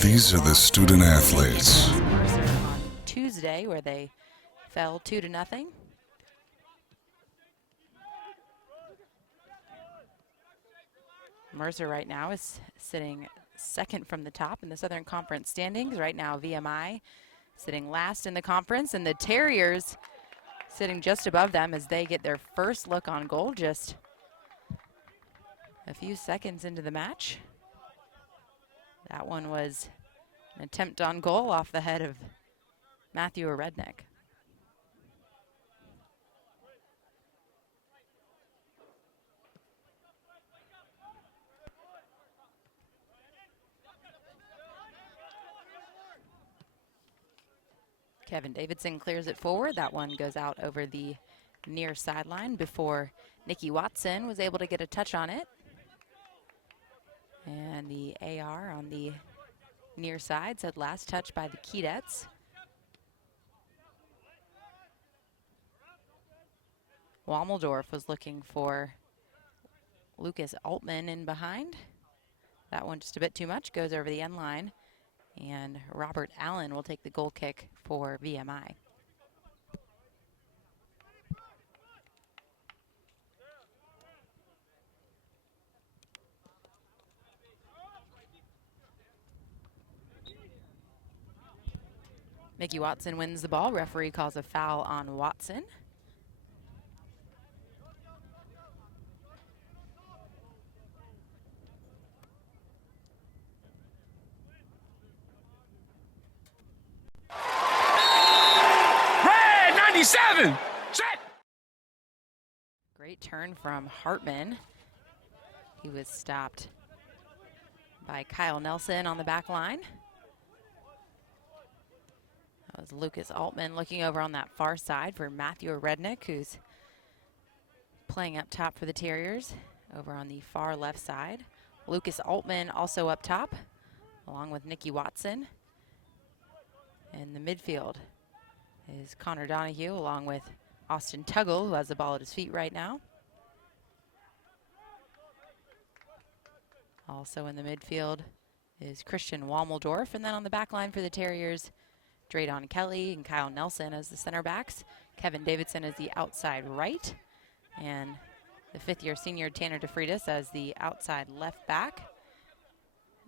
These are the student athletes. Mercer on Tuesday, where they fell 2-0. Mercer right now is sitting second from the top in the Southern Conference standings. Right now, VMI sitting last in the conference, and the Terriers sitting just above them as they get their first look on goal just a few seconds into the match. That one was an attempt on goal off the head of Matthew Rednick. Kevin Davidson clears it forward. That one goes out over the near sideline before Nikki Watson was able to get a touch on it. And the AR on the near side said last touch by the Keydets. Wommeldorf was looking for Lucas Altman in behind. That one just a bit too much, goes over the end line. And Robert Allen will take the goal kick for VMI. Mickey Watson wins the ball. Referee calls a foul on Watson. Red 97! Set! Great turn from Hartman. He was stopped by Kyle Nelson on the back line. That was Lucas Altman looking over on that far side for Matthew Rednick, who's playing up top for the Terriers over on the far left side. Lucas Altman also up top, along with Nikki Watson. In the midfield is Connor Donahue, along with Austin Tuggle, who has the ball at his feet right now. Also in the midfield is Christian Wommeldorf, and then on the back line for the Terriers, Draydon Kelly and Kyle Nelson as the center backs. Kevin Davidson as the outside right, and the fifth-year senior Tanner DeFreitas as the outside left back.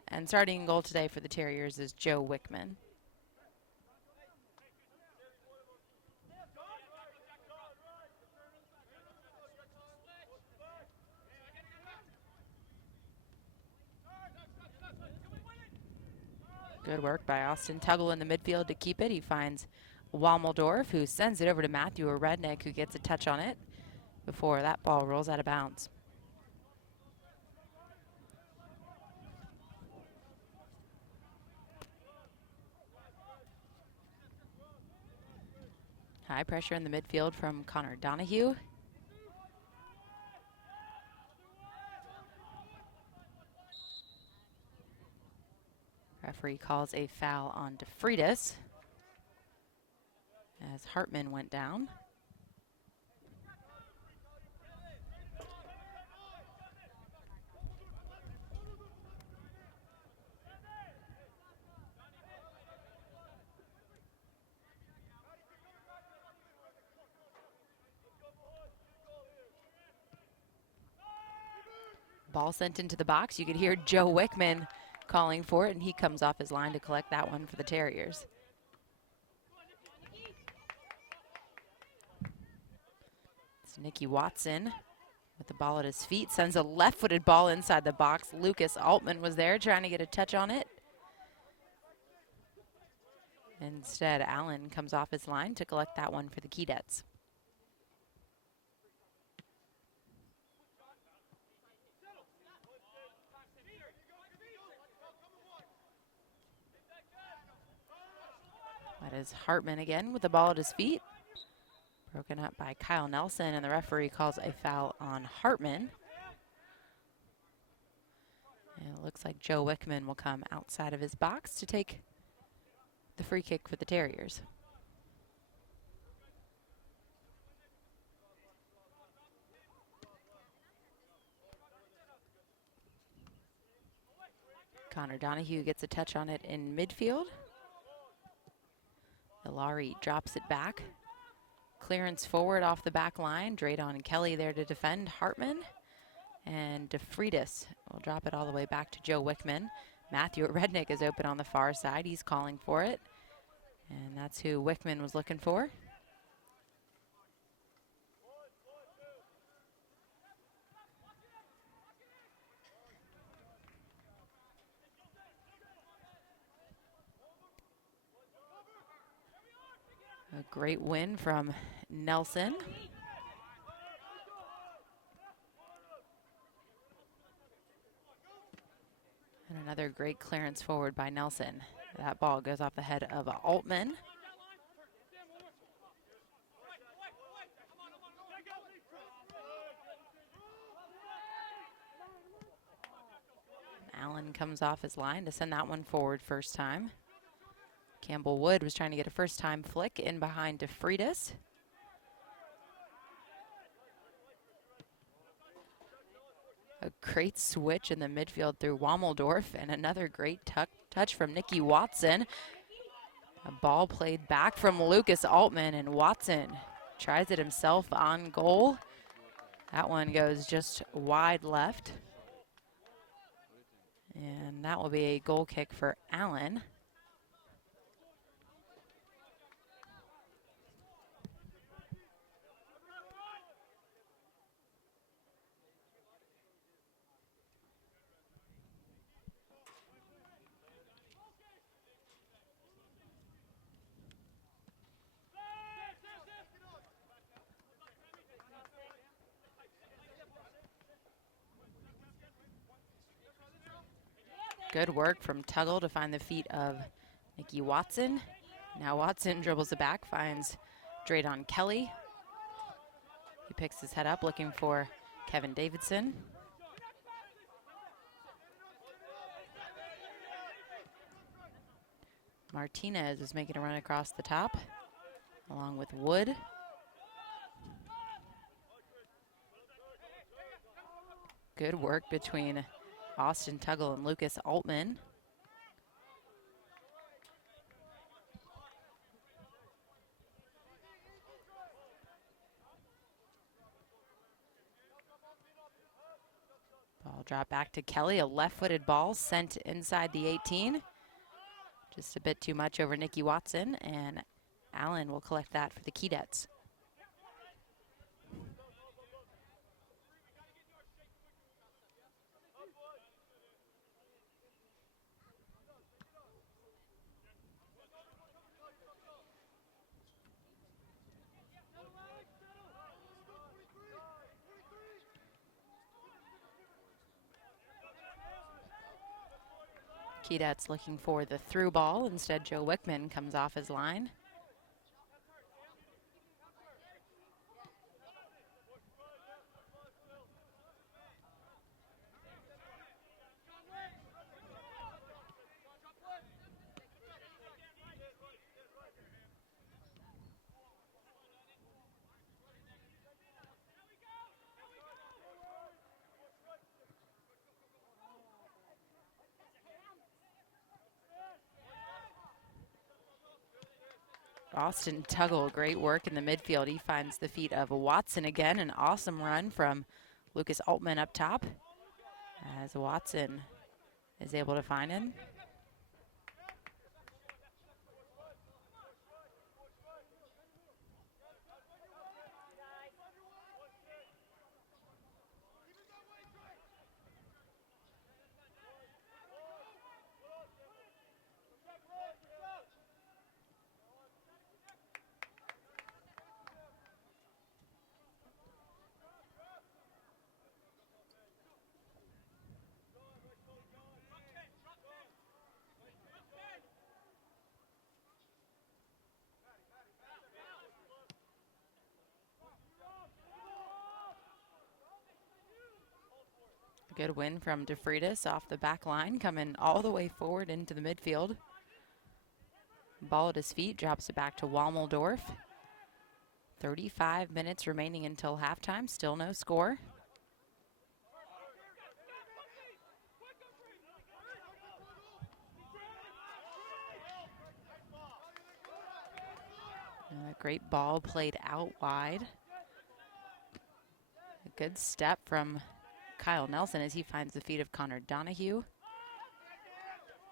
And starting in goal today for the Terriers is Joe Wickman. Good work by Austin Tuggle in the midfield to keep it. He finds Wommeldorf, who sends it over to Matthew Rednick, who gets a touch on it before that ball rolls out of bounds. High pressure in the midfield from Connor Donahue. Referee calls a foul on DeFreitas as Hartman went down. Ball sent into the box. You could hear Joe Wickman calling for it, and he comes off his line to collect that one for the Terriers. It's Nikki Watson with the ball at his feet, sends a left-footed ball inside the box. Lucas Altman was there trying to get a touch on it. Instead, Allen comes off his line to collect that one for the Keydets. That is Hartman again with the ball at his feet. Broken up by Kyle Nelson, and the referee calls a foul on Hartman. And it looks like Joe Wickman will come outside of his box to take the free kick for the Terriers. Connor Donahue gets a touch on it in midfield. Ilari drops it back. Clearance forward off the back line. Draydon and Kelly there to defend Hartman. And DeFreitas will drop it all the way back to Joe Wickman. Matthew Rednick is open on the far side. He's calling for it. And that's who Wickman was looking for. A great win from Nelson. And another great clearance forward by Nelson. That ball goes off the head of Altman. Allen comes off his line to send that one forward first time. Campbell Wood was trying to get a first-time flick in behind DeFreitas. A great switch in the midfield through Wommeldorf, and another great touch from Nikki Watson. A ball played back from Lucas Altman, and Watson tries it himself on goal. That one goes just wide left. And that will be a goal kick for Allen. Good work from Tuggle to find the feet of Nikki Watson. Now Watson dribbles it back, finds Draydon Kelly. He picks his head up looking for Kevin Davidson. Martinez is making a run across the top, along with Wood. Good work between Austin Tuggle and Lucas Altman. Ball dropped back to Kelly, a left-footed ball sent inside the 18. Just a bit too much over Nikki Watson, and Allen will collect that for the Keydets. Keydets looking for the through ball. Instead, Joe Wickman comes off his line. Austin Tuggle, great work in the midfield. He finds the feet of Watson again. An awesome run from Lucas Altman up top as Watson is able to find him. Good win from DeFreitas off the back line, coming all the way forward into the midfield. Ball at his feet, drops it back to Wommeldorf. 35 minutes remaining until halftime, still no score. A great ball played out wide. A good step from Kyle Nelson as he finds the feet of Connor Donahue.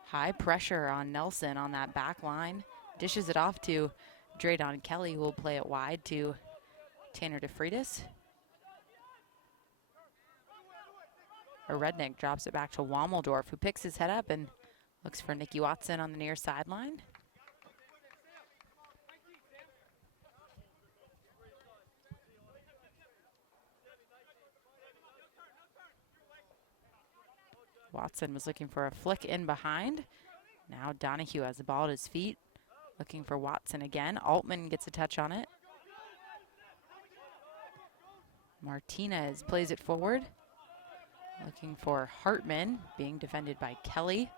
High pressure on Nelson on that back line. Dishes it off to Draydon Kelly, who will play it wide to Tanner DeFreitas. A Rednick drops it back to Wommeldorf, who picks his head up and looks for Nikki Watson on the near sideline. Watson was looking for a flick in behind. Now Donahue has the ball at his feet, looking for Watson again. Altman gets a touch on it. Martinez plays it forward, looking for Hartman, being defended by Kelly.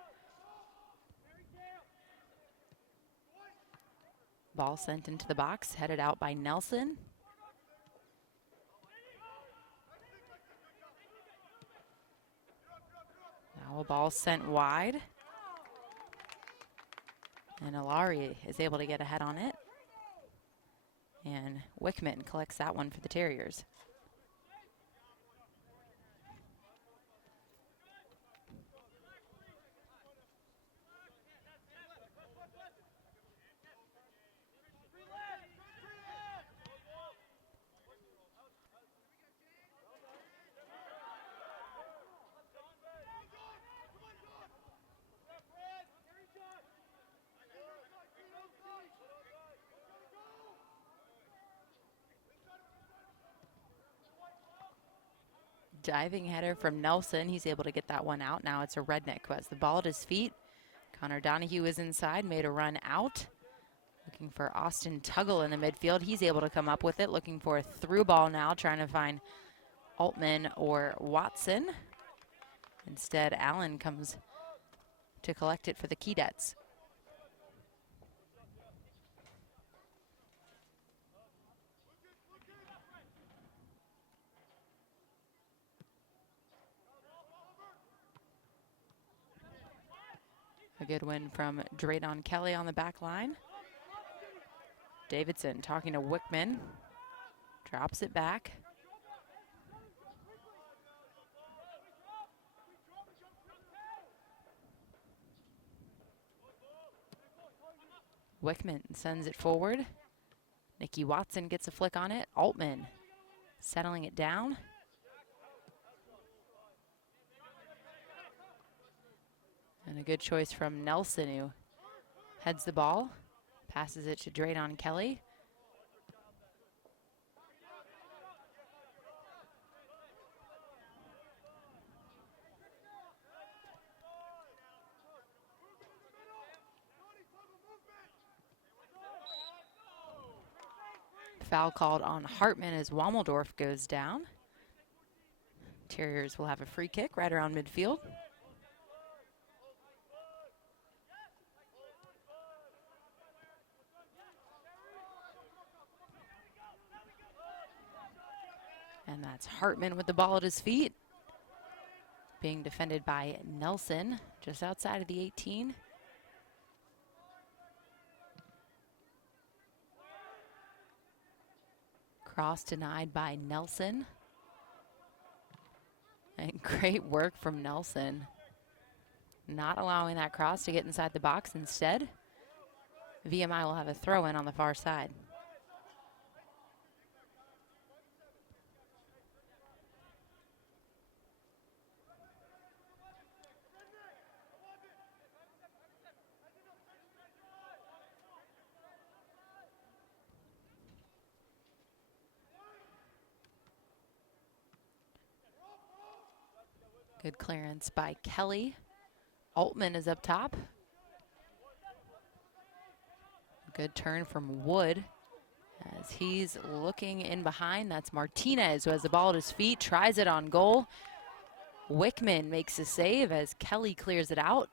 Ball sent into the box, headed out by Nelson. Now a ball sent wide. And Ilari is able to get ahead on it. And Wickman collects that one for the Terriers. Diving header from Nelson. He's able to get that one out. Now it's a Rednick who has the ball at his feet. Connor Donahue is inside, made a run out. Looking for Austin Tuggle in the midfield. He's able to come up with it, looking for a through ball now, trying to find Altman or Watson. Instead, Allen comes to collect it for the Keydets. A good win from Draydon Kelly on the back line. Davidson talking to Wickman. Drops it back. Wickman sends it forward. Nikki Watson gets a flick on it. Altman settling it down. And a good choice from Nelson, who heads the ball, passes it to Draydon Kelly. Foul called on Hartman as Wommeldorf goes down. Terriers will have a free kick right around midfield. And that's Hartman with the ball at his feet, being defended by Nelson just outside of the 18. Cross denied by Nelson. And great work from Nelson, not allowing that cross to get inside the box. Instead, VMI will have a throw in on the far side. Good clearance by Kelly. Altman is up top. Good turn from Wood as he's looking in behind. That's Martinez who has the ball at his feet, tries it on goal. Wickman makes a save as Kelly clears it out.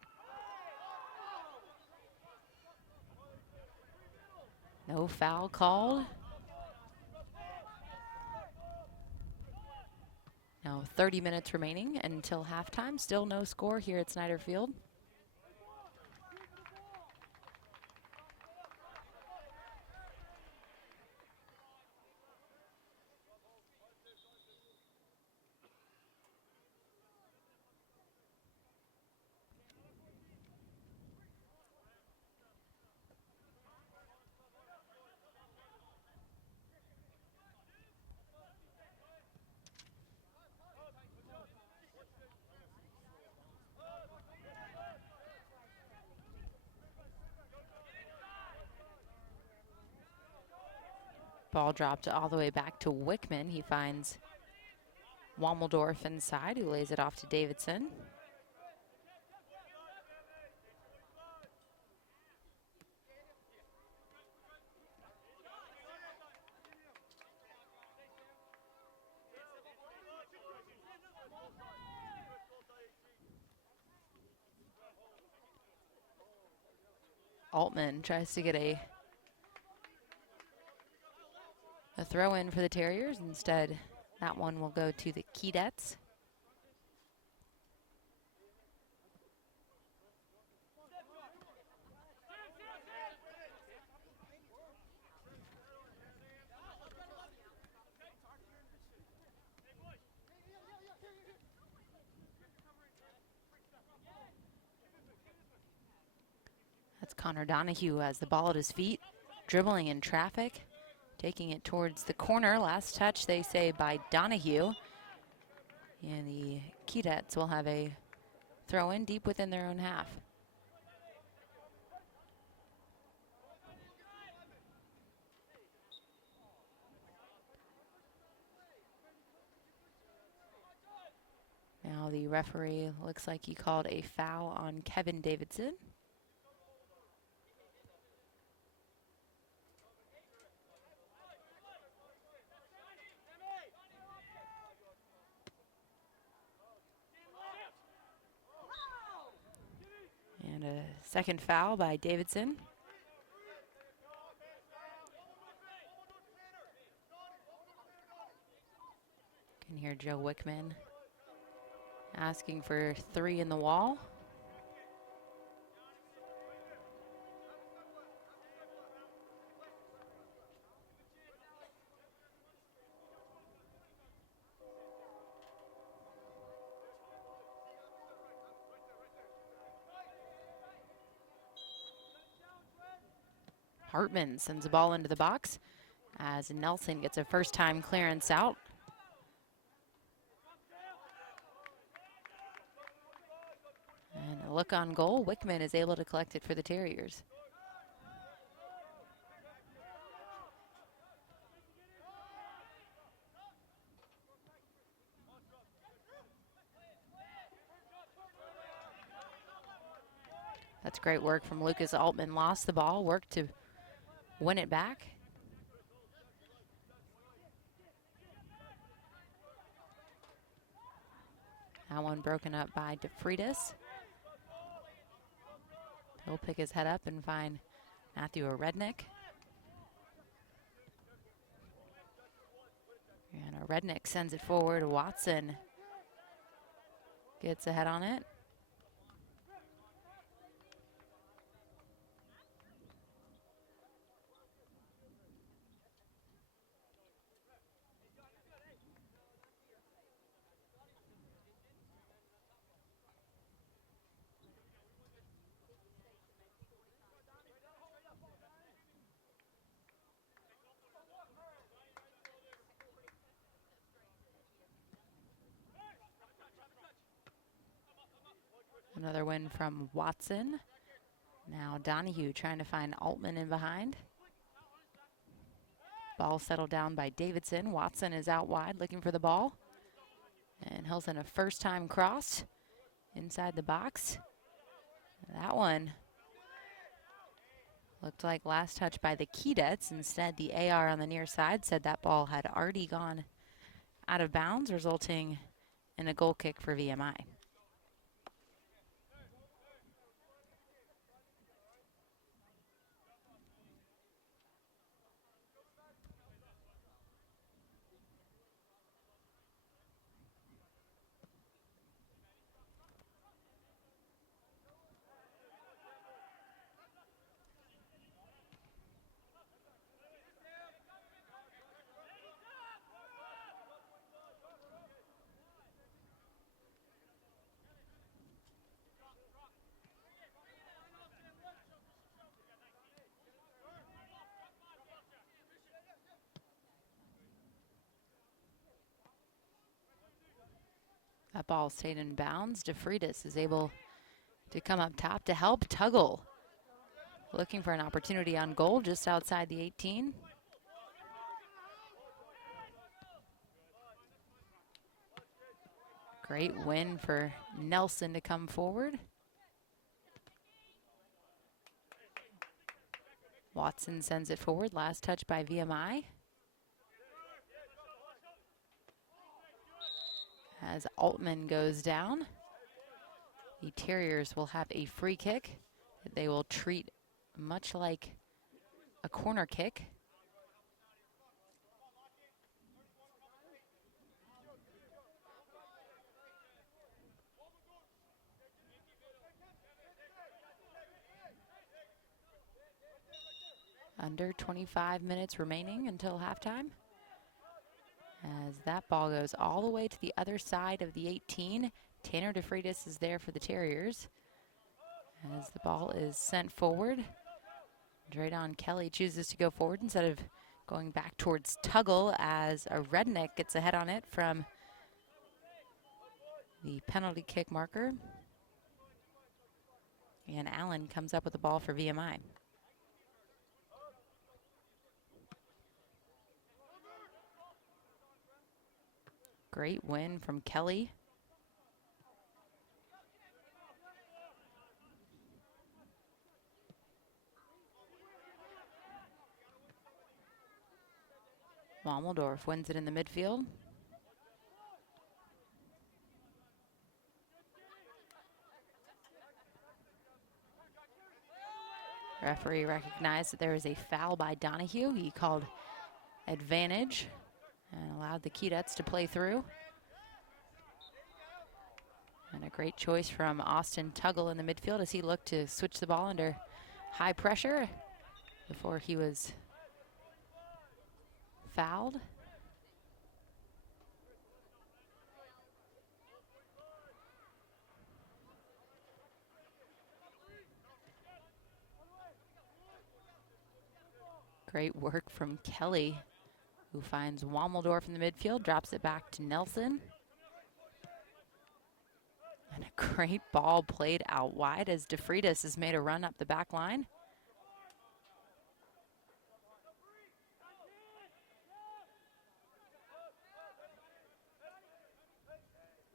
No foul called. Now 30 minutes remaining until halftime. Still no score here at Snyder Field. Ball dropped all the way back to Wickman. He finds Wommeldorf inside, who lays it off to Davidson. Altman tries to get a throw in for the Terriers. Instead, that one will go to the Keydets. That's Connor Donahue who has the ball at his feet, dribbling in traffic, taking it towards the corner. Last touch, they say, by Donahue. And the Keydets will have a throw in deep within their own half. Now the referee looks like he called a foul on Kevin Davidson. And a second foul by Davidson. Can hear Joe Wickman asking for 3 in the wall. Hartman sends the ball into the box as Nelson gets a first-time clearance out. And a look on goal. Wickman is able to collect it for the Terriers. That's great work from Lucas Altman. Lost the ball, worked to win it back. That one broken up by DeFreitas. He'll pick his head up and find Matthew Rednick. And Rednick sends it forward. Watson gets ahead on it. Another win from Watson. Now Donahue trying to find Altman in behind. Ball settled down by Davidson. Watson is out wide looking for the ball. And he'll send a first-time cross inside the box. That one looked like last touch by the Keydets. Instead, the AR on the near side said that ball had already gone out of bounds, resulting in a goal kick for VMI. That ball stayed in bounds. DeFreitas is able to come up top to help. Tuggle looking for an opportunity on goal just outside the 18. Great win for Nelson to come forward. Watson sends it forward. Last touch by VMI. As Altman goes down, the Terriers will have a free kick that they will treat much like a corner kick. Under 25 minutes remaining until halftime. As that ball goes all the way to the other side of the 18. Tanner DeFreitas is there for the Terriers. As the ball is sent forward, Draydon Kelly chooses to go forward instead of going back towards Tuggle, as a Redneck gets ahead on it from the penalty kick marker. And Allen comes up with the ball for VMI. Great win from Kelly. Wommeldorf wins it in the midfield. Referee recognized that there was a foul by Donahue. He called advantage and allowed the Keydets to play through. And a great choice from Austin Tuggle in the midfield as he looked to switch the ball under high pressure before he was fouled. Great work from Kelly, who finds Wommeldorf in the midfield, drops it back to Nelson. And a great ball played out wide as DeFreitas has made a run up the back line.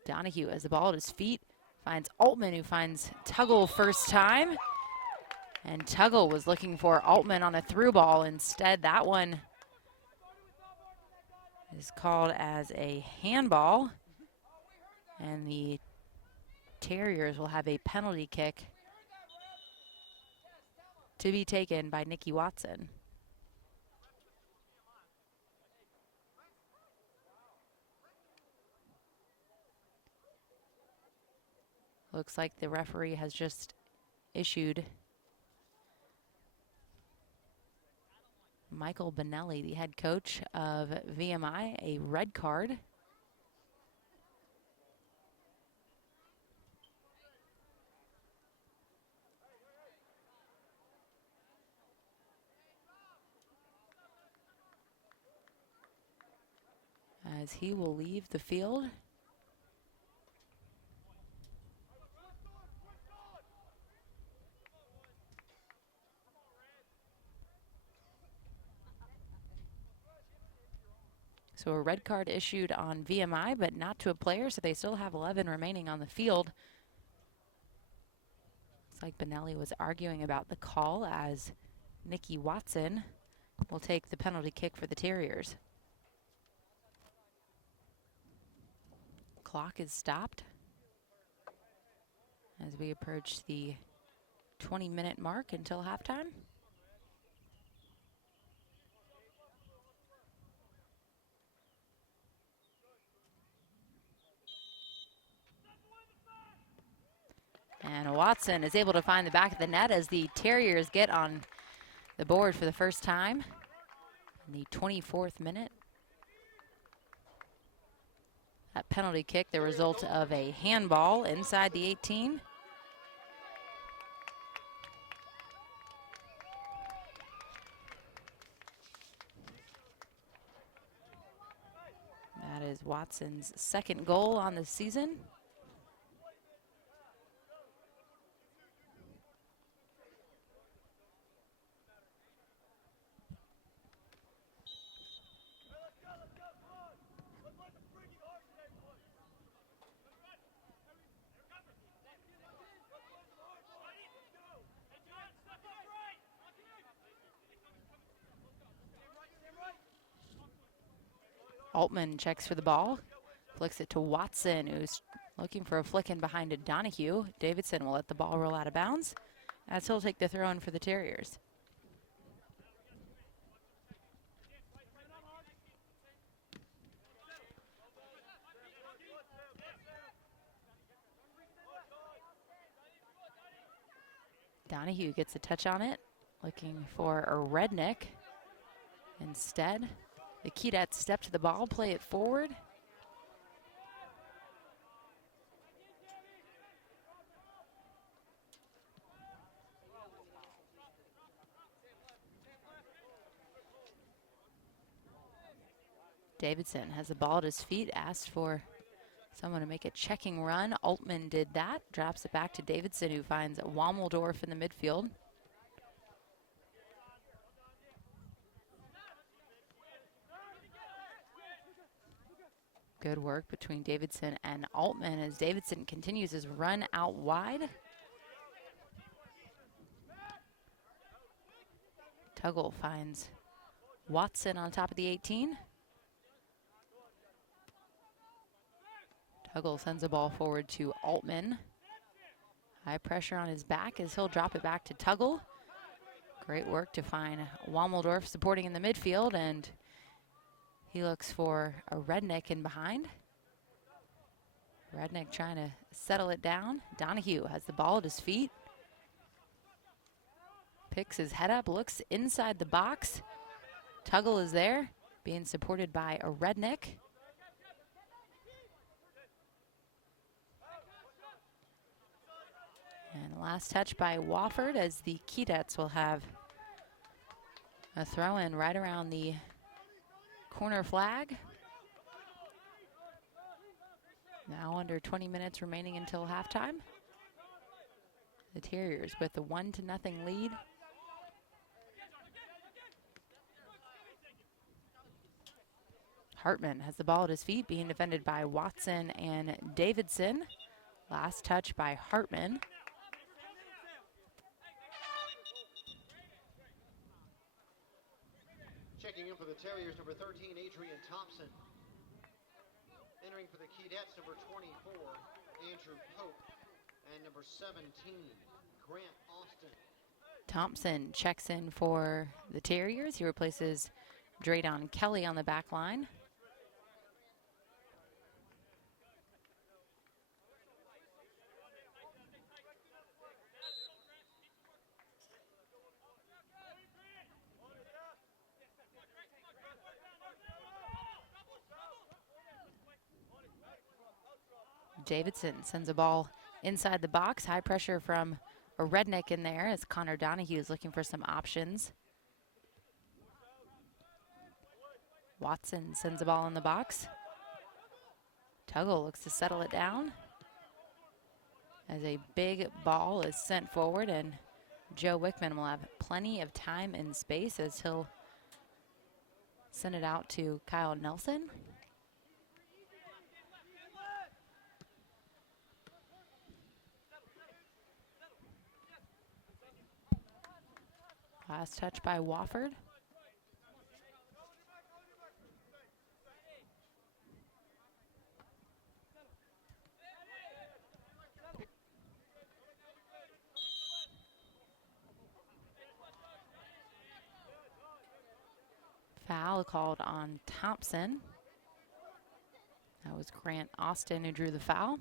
Donahue has the ball at his feet, finds Altman, who finds Tuggle first time. And Tuggle was looking for Altman on a through ball. Instead, that one is called as a handball. And the Terriers will have a penalty kick to be taken by Nikki Watson. Looks like the referee has just issued Michael Benelli, the head coach of VMI, a red card. As he will leave the field. So a red card issued on VMI, but not to a player, so they still have 11 remaining on the field. Looks like Benelli was arguing about the call as Nikki Watson will take the penalty kick for the Terriers. Clock is stopped as we approach the 20-minute mark until halftime. And Watson is able to find the back of the net as the Terriers get on the board for the first time in the 24th minute. That penalty kick, the result of a handball inside the 18. That is Watson's second goal on the season. Altman checks for the ball, flicks it to Watson, who's looking for a flick in behind it. Donahue. Davidson will let the ball roll out of bounds as he'll take the throw in for the Terriers. Donahue gets a touch on it, looking for a Rednick. Instead, the Keydets step to the ball, play it forward. Davidson has the ball at his feet, asked for someone to make a checking run. Altman did that, drops it back to Davidson, who finds Wommeldorf in the midfield. Good work between Davidson and Altman as Davidson continues his run out wide. Tuggle finds Watson on top of the 18. Tuggle sends the ball forward to Altman. High pressure on his back as he'll drop it back to Tuggle. Great work to find Wommeldorf supporting in the midfield, and he looks for a Rednick in behind. Rednick trying to settle it down. Donahue has the ball at his feet. Picks his head up, looks inside the box. Tuggle is there, being supported by a Rednick. And last touch by Wofford as the Keydets will have a throw in right around the corner flag. Now under 20 minutes remaining until halftime. The Terriers with the 1-0 lead. Hartman has the ball at his feet, being defended by Watson and Davidson. Last touch by Hartman. Checking in for the Terriers, number 13, Adrian Thompson. Entering for the Keydets, number 24, Andrew Pope. And number 17, Grant Austin. Thompson checks in for the Terriers. He replaces Draydon Kelly on the back line. Davidson sends a ball inside the box. High pressure from a Rednick in there as Connor Donahue is looking for some options. Watson sends a ball in the box. Tuggle looks to settle it down as a big ball is sent forward, and Joe Wickman will have plenty of time and space as he'll send it out to Kyle Nelson. Last touch by Wofford. Foul called on Thompson. That was Grant Austin who drew the foul.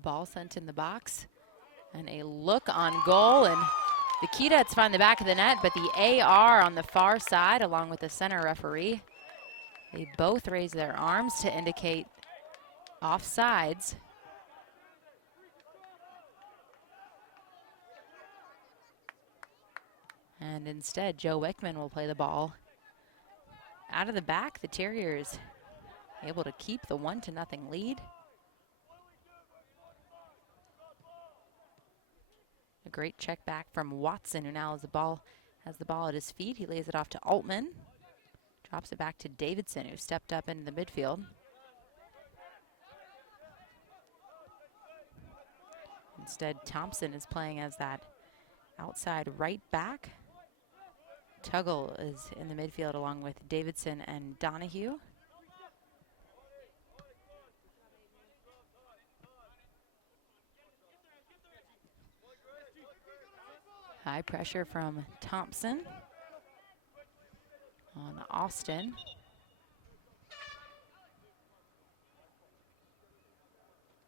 Ball sent in the box, and a look on goal, and the Keydets find the back of the net, but the AR on the far side, along with the center referee, they both raise their arms to indicate offsides. And instead, Joe Wickman will play the ball out of the back. The Terriers able to keep the 1-0 lead. A great check back from Watson, who now has the ball has the ball at his feet. He lays it off to Altman. Drops it back to Davidson, who stepped up into the midfield. Instead, Thompson is playing as that outside right back. Tuggle is in the midfield along with Davidson and Donahue. High pressure from Thompson on Austin.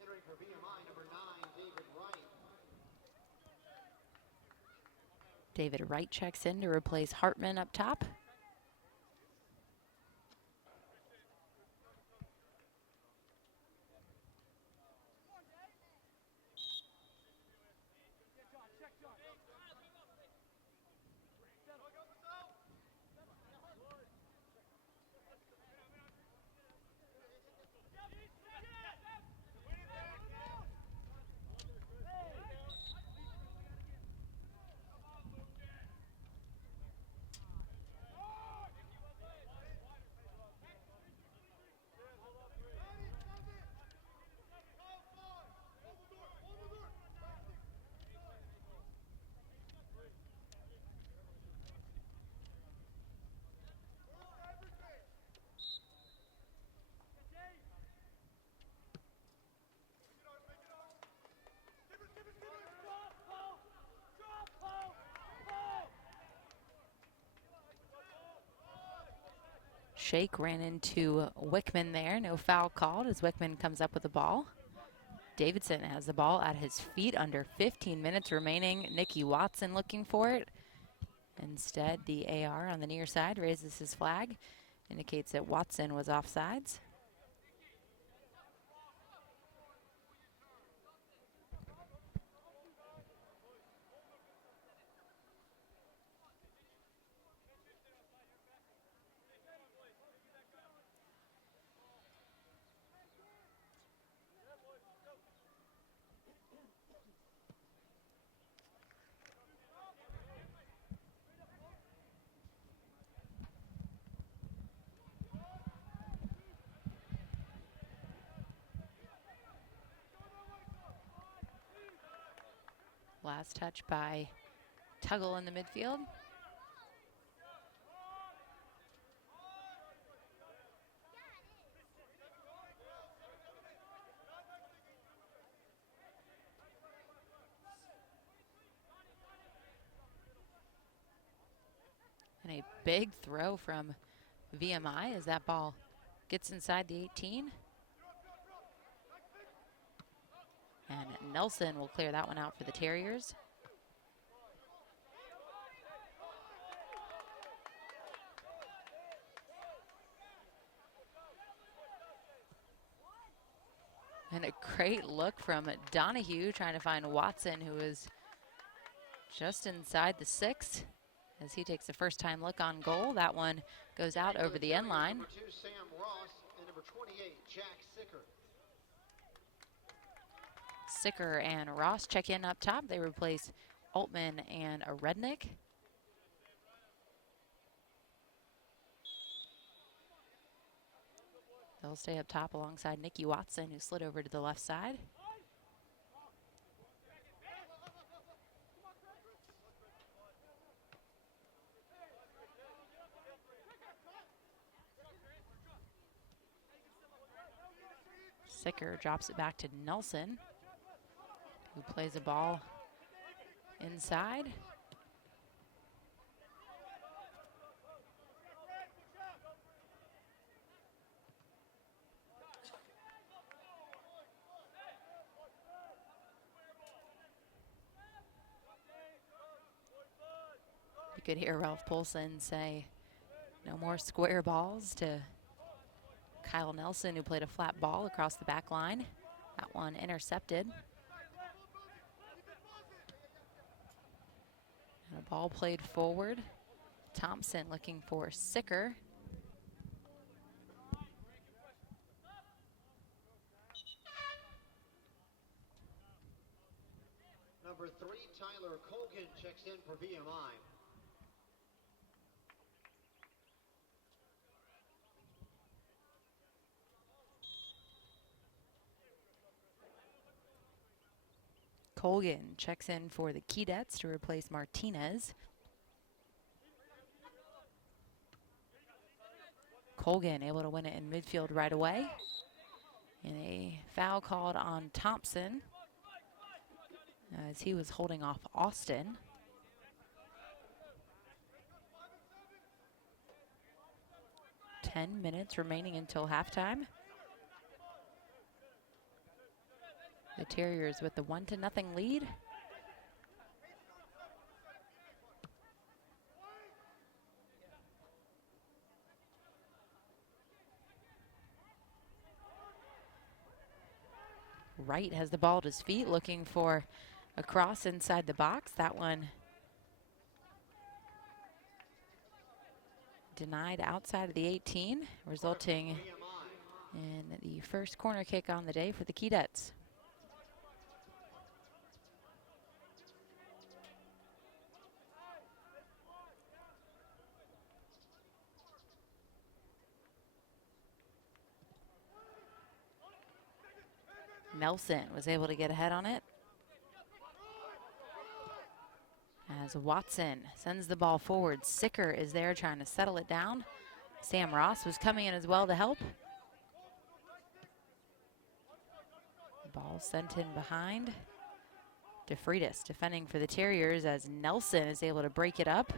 Entering for VMI, number 9, David Wright. David Wright checks in to replace Hartman up top. Shake ran into Wickman there. No foul called as Wickman comes up with the ball. Davidson has the ball at his feet under 15 minutes remaining. Nicky Watson looking for it. Instead, the AR on the near side raises his flag, indicates that Watson was offsides. Last touch by Tuggle in the midfield. And a big throw from VMI as that ball gets inside the 18. And Nelson will clear that one out for the Terriers. And a great look from Donahue trying to find Watson, who is just inside the 6 as he takes the first time look on goal. That one goes out over the end line. Number 2, Sam Ross, and number 28, Jack Sicker. Sicker and Ross check in up top. They replace Altman and a Rednick. They'll stay up top alongside Nicky Watson, who slid over to the left side. Sicker drops it back to Nelson, who plays a ball inside. You could hear Ralph Poulsen say, no more square balls to Kyle Nelson, who played a flat ball across the back line. That one intercepted. And a ball played forward. Thompson looking for Sicker. Number 3, Tyler Colgan checks in for VMI. Colgan checks in for the Keydets to replace Martinez. Colgan able to win it in midfield right away. And a foul called on Thompson as he was holding off Austin. Ten minutes remaining until halftime. The Terriers with the 1-0 lead. Wright has the ball at his feet, looking for a cross inside the box. That one denied outside of the 18, resulting in the first corner kick on the day for the Keydets. Nelson was able to get ahead on it, as Watson sends the ball forward. Sicker is there trying to settle it down. Sam Ross was coming in as well to help. Ball sent in behind. DeFreitas defending for the Terriers as Nelson is able to break it up.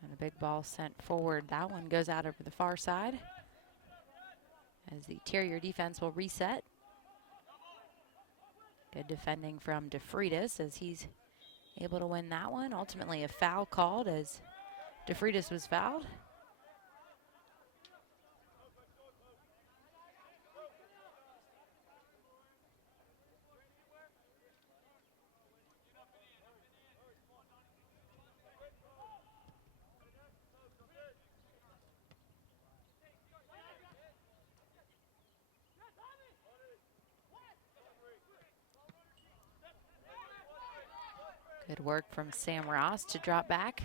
And a big ball sent forward. That one goes out over the far side as the Terrier defense will reset. Good defending from DeFreitas as he's able to win that one. Ultimately a foul called as DeFreitas was fouled. Good work from Sam Ross to drop back.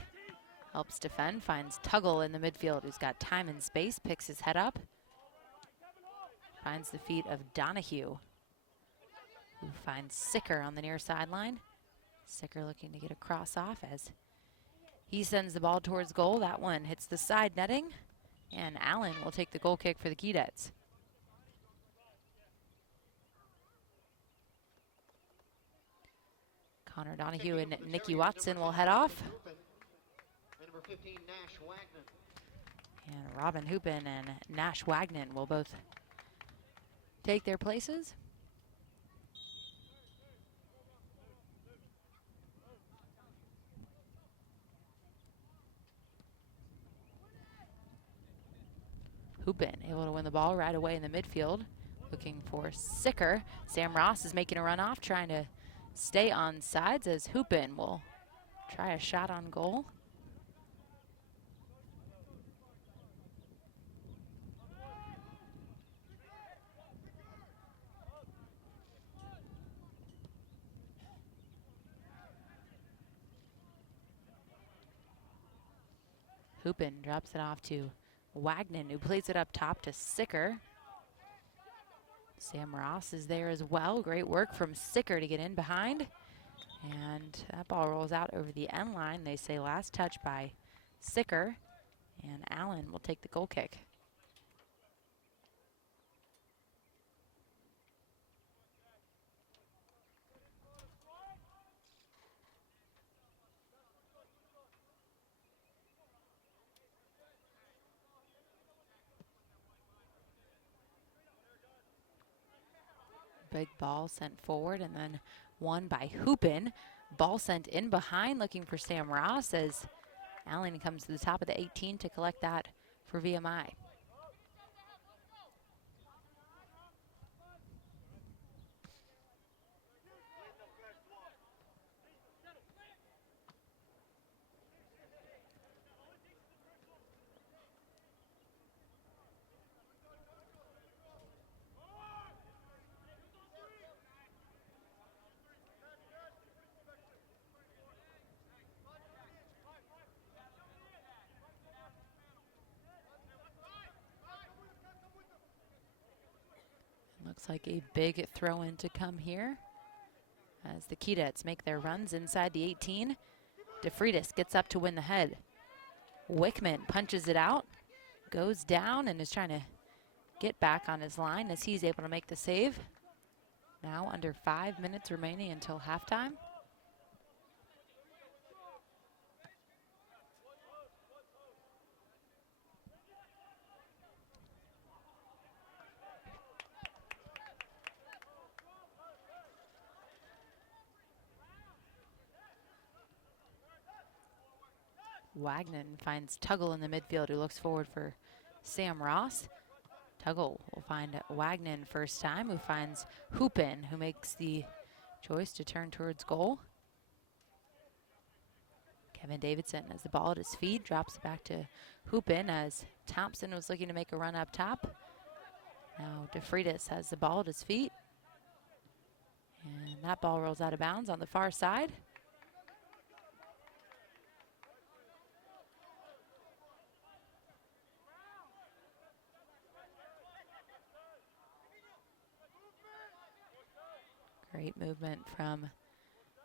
Helps defend, finds Tuggle in the midfield who's got time and space, picks his head up. Finds the feet of Donahue, who finds Sicker on the near sideline. Sicker looking to get a cross off as he sends the ball towards goal. That one hits the side netting, and Allen will take the goal kick for the Keydets. Connor Donahue and Nikki Watson will head off. And Robin Hoopin and Nash Wagnon will both take their places. Hoopin able to win the ball right away in the midfield, looking for Sicker. Sam Ross is making a run off, trying to stay on sides as Hoopin will try a shot on goal. Hoopin drops it off to Wagnon, who plays it up top to Sicker. Sam Ross is there as well. Great work from Sicker to get in behind. And that ball rolls out over the end line. They say last touch by Sicker. And Allen will take the goal kick. Big ball sent forward and then won by Hoopin. Ball sent in behind, looking for Sam Ross as Allen comes to the top of the 18 to collect that for VMI. Looks like a big throw-in to come here as the Keydets make their runs inside the 18. DeFreitas gets up to win the head. Wickman punches it out, goes down, and is trying to get back on his line as he's able to make the save. Now under 5 minutes remaining until halftime. Wagnon finds Tuggle in the midfield, who looks forward for Sam Ross. Tuggle will find Wagnon first time, who finds Hoopin, who makes the choice to turn towards goal. Kevin Davidson has the ball at his feet, drops it back to Hoopin as Thompson was looking to make a run up top. Now DeFreitas has the ball at his feet. And that ball rolls out of bounds on the far side. Great movement from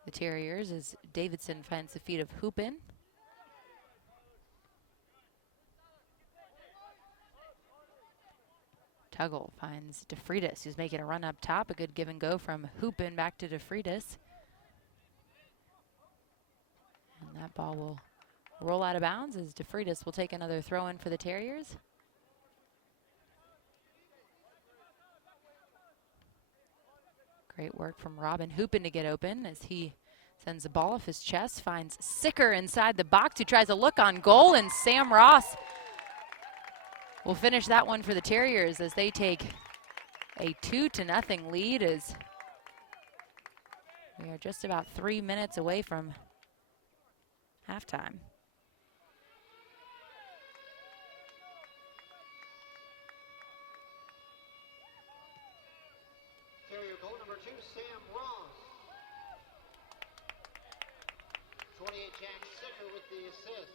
the Terriers as Davidson finds the feet of Hoopin. Tuggle finds DeFreitas, who's making a run up top. A good give and go from Hoopin back to DeFreitas. And that ball will roll out of bounds as DeFreitas will take another throw in for the Terriers. Great work from Robin Hoopin to get open as he sends the ball off his chest, finds Sicker inside the box, who tries a look on goal, and Sam Ross will finish that one for the Terriers as they take a 2-0 lead as we are just about 3 minutes away from halftime. Terrier goal number 2, Sam Ross. 28 Jack Sicker with the assist.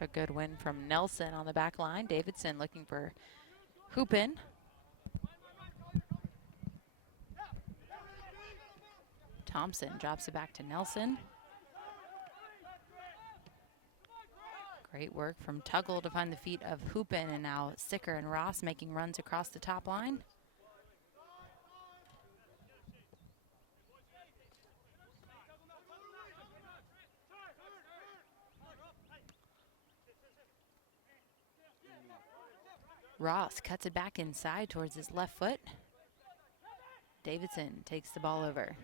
A good win from Nelson on the back line. Davidson looking for Hoopin. Thompson drops it back to Nelson. Great work from Tuggle to find the feet of Hoopin, and now Sicker and Ross making runs across the top line. Ross cuts it back inside towards his left foot. Davidson takes the ball over.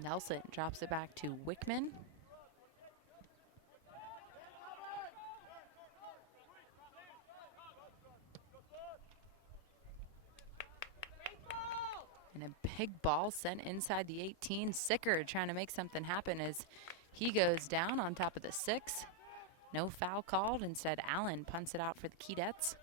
Nelson drops it back to Wickman. And a big ball sent inside the 18. Sicker trying to make something happen as he goes down on top of the 6. No foul called. Instead, Allen punts it out for the Keydets.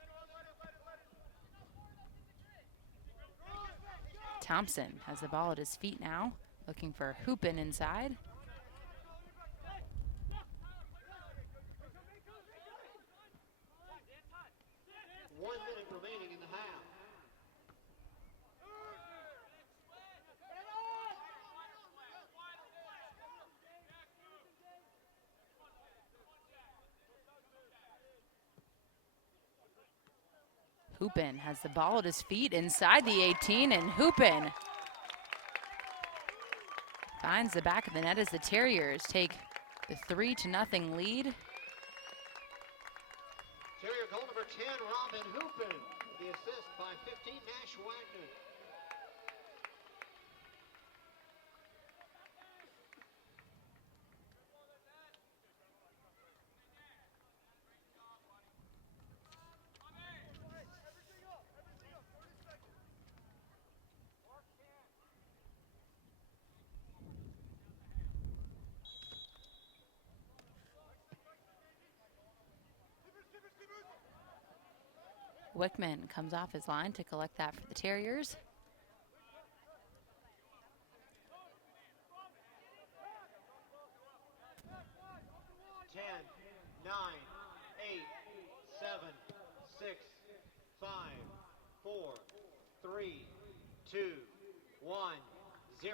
Thompson has the ball at his feet now, looking for Hoopin inside. One minute remaining in the half. Hoopin has the ball at his feet inside the 18, and Hoopin finds the back of the net as the Terriers take the 3-0 lead. Terrier goal number 10, Robin Hoopin. The assist by 15, Nash Wagner. Wickman comes off his line to collect that for the Terriers. Ten, 9, 8, 7, 6, 5, 4, 3, 2, 1, 0.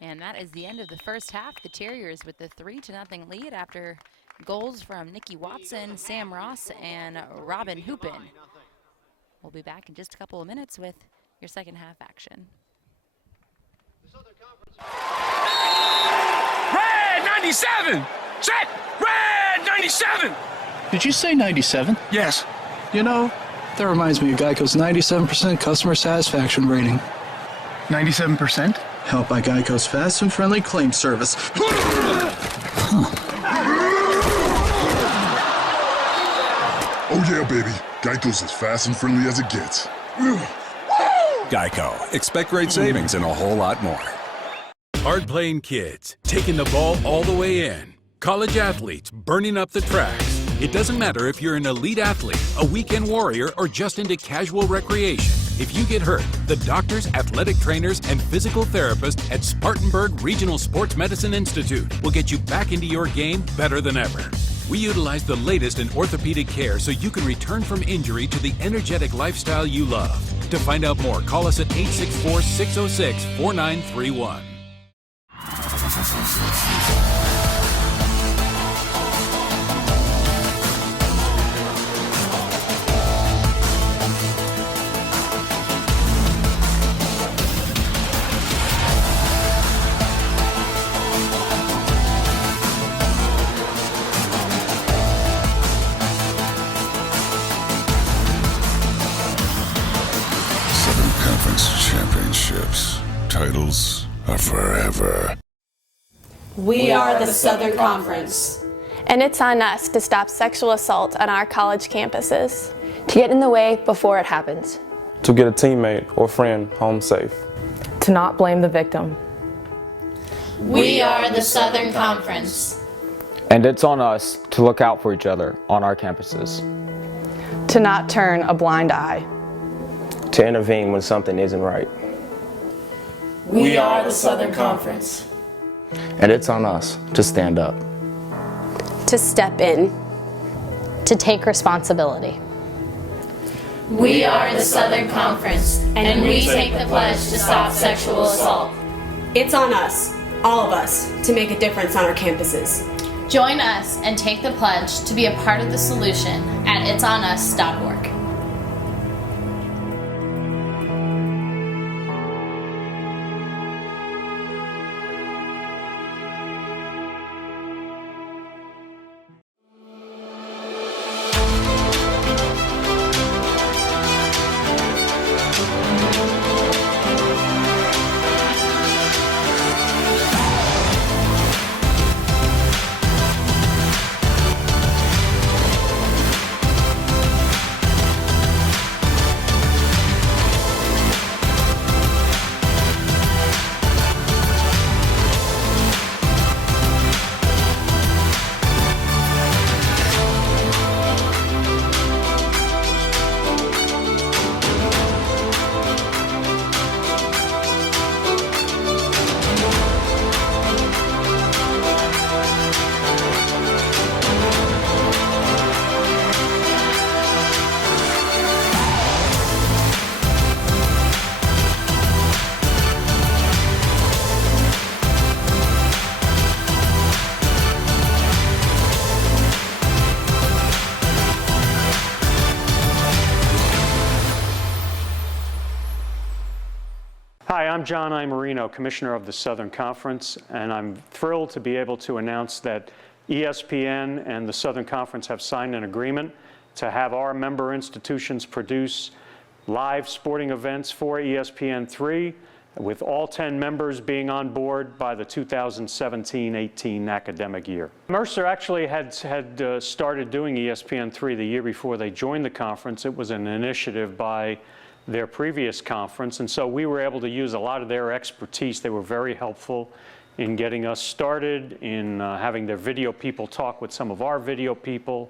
And that is the end of the first half. The Terriers with the 3-0 lead after goals from Nikki Watson, Sam Ross, and Robin Hoopin. We'll be back in just a couple of minutes with your second half action. Red 97! Set! Red 97! Did you say 97? Yes. You know, that reminds me of Geico's 97% customer satisfaction rating. 97%? Helped by Geico's fast and friendly claim service. Oh yeah, baby. Geico's as fast and friendly as it gets. Geico. Expect great savings and a whole lot more. Hard-playing kids, taking the ball all the way in. College athletes burning up the tracks. It doesn't matter if you're an elite athlete, a weekend warrior, or just into casual recreation. If you get hurt, the doctors, athletic trainers, and physical therapists at Spartanburg Regional Sports Medicine Institute will get you back into your game better than ever. We utilize the latest in orthopedic care so you can return from injury to the energetic lifestyle you love. To find out more, call us at 864-606-4931. Southern Conference Championships. Titles are forever. We are the Southern Conference. And it's on us to stop sexual assault on our college campuses. To get in the way before it happens. To get a teammate or friend home safe. To not blame the victim. We are the Southern Conference. And it's on us to look out for each other on our campuses. To not turn a blind eye. To intervene when something isn't right. We are the Southern Conference. And it's on us to stand up. To step in. To take responsibility. We are the Southern Conference, and we take the pledge to stop sexual assault. It's on us, all of us, to make a difference on our campuses. Join us and take the pledge to be a part of the solution at itsonus.org. Hi, I'm John Imarino, Commissioner of the Southern Conference, and I'm thrilled to be able to announce that ESPN and the Southern Conference have signed an agreement to have our member institutions produce live sporting events for ESPN3, with all 10 members being on board by the 2017-18 academic year. Mercer actually had started doing ESPN3 the year before they joined the conference. It was an initiative by their previous conference, and so we were able to use a lot of their expertise. They were very helpful in getting us started, in having their video people talk with some of our video people,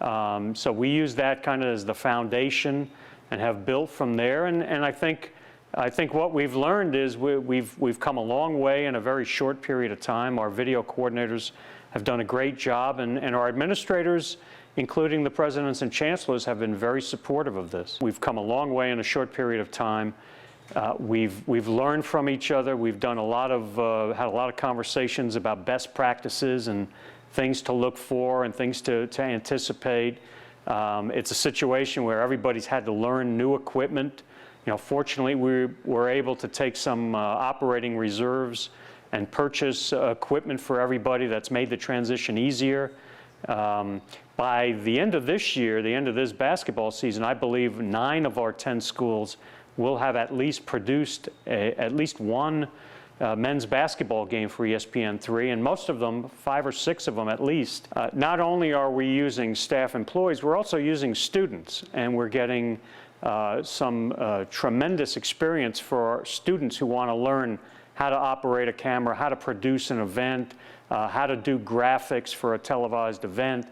So we use that kind of as the foundation and have built from there. And I think what we've learned is we've come a long way in a very short period of time. Our video coordinators have done a great job, and our administrators, including the presidents and chancellors, have been very supportive of this. We've come a long way in a short period of time. We've learned from each other. We've done had a lot of conversations about best practices and things to look for and things to anticipate. It's a situation where everybody's had to learn new equipment. Fortunately, we were able to take some operating reserves and purchase equipment for everybody that's made the transition easier. By the end of this year, the end of this basketball season, I believe 9 of our 10 schools will have at least produced at least one men's basketball game for ESPN3, and most of them, 5 or 6 of them at least. Not only are we using staff employees, we're also using students, and we're getting some tremendous experience for our students who want to learn how to operate a camera, how to produce an event, how to do graphics for a televised event.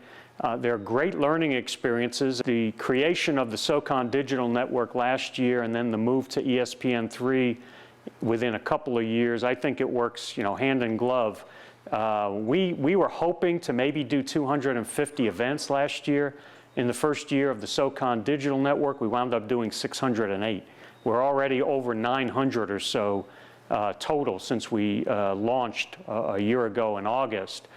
They're great learning experiences. The creation of the SOCON Digital Network last year and then the move to ESPN3 within a couple of years, I think it works, hand in glove. We were hoping to maybe do 250 events last year. In the first year of the SOCON Digital Network, we wound up doing 608. We're already over 900 or so total since we launched a year ago in August.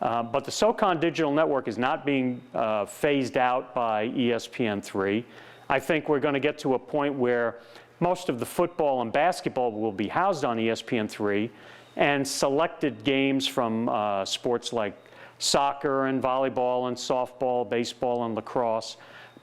But the SOCON Digital Network is not being phased out by ESPN3. I think we're going to get to a point where most of the football and basketball will be housed on ESPN3, and selected games from sports like soccer and volleyball and softball, baseball and lacrosse.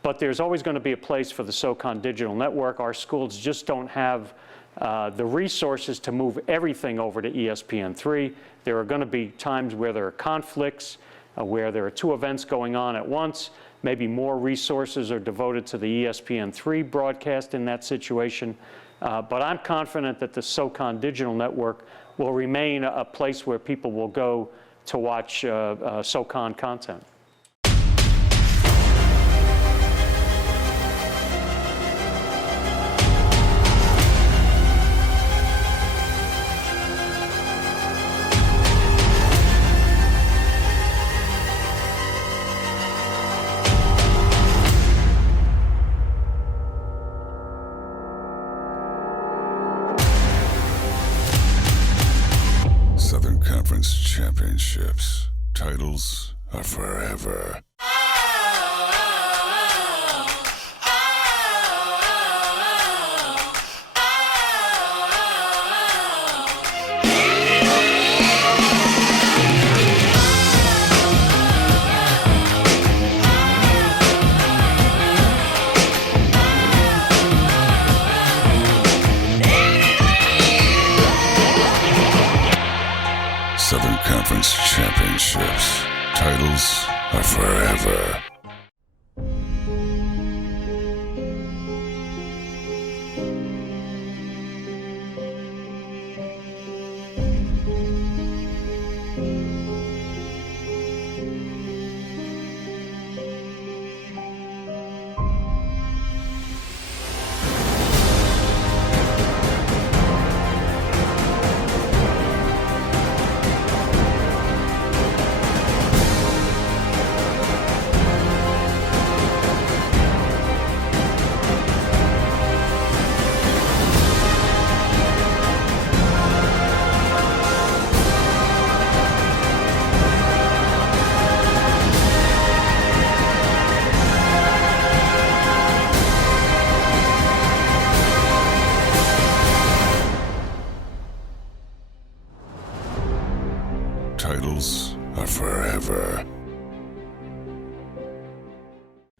But there's always going to be a place for the SOCON Digital Network. Our schools just don't have the resources to move everything over to ESPN3. There are going to be times where there are conflicts, where there are 2 events going on at once. Maybe more resources are devoted to the ESPN3 broadcast in that situation. But I'm confident that the SOCON Digital Network will remain a place where people will go to watch SOCON content. Southern Conference Championships. Titles are forever. Southern Conference Championships. Titles are forever. Titles are forever.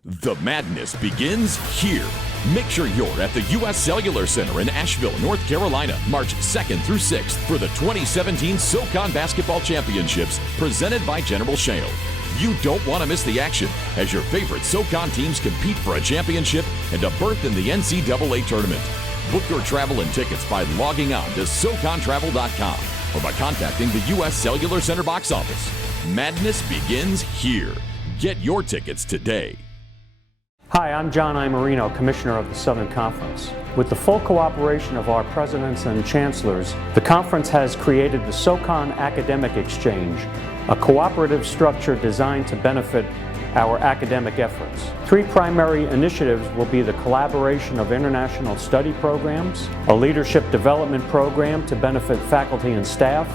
The madness begins here. Make sure you're at the U.S. Cellular Center in Asheville, North Carolina, March 2nd through 6th for the 2017 SOCON Basketball Championships presented by General Shale. You don't want to miss the action as your favorite SOCON teams compete for a championship and a berth in the NCAA tournament. Book your travel and tickets by logging on to SOCONtravel.com or by contacting the U.S. Cellular Center box office. Madness begins here. Get your tickets today. Hi, I'm John Imerino, Commissioner of the Southern Conference. With the full cooperation of our presidents and chancellors, the conference has created the SOCON Academic Exchange, a cooperative structure designed to benefit our academic efforts. 3 primary initiatives will be the collaboration of international study programs, a leadership development program to benefit faculty and staff,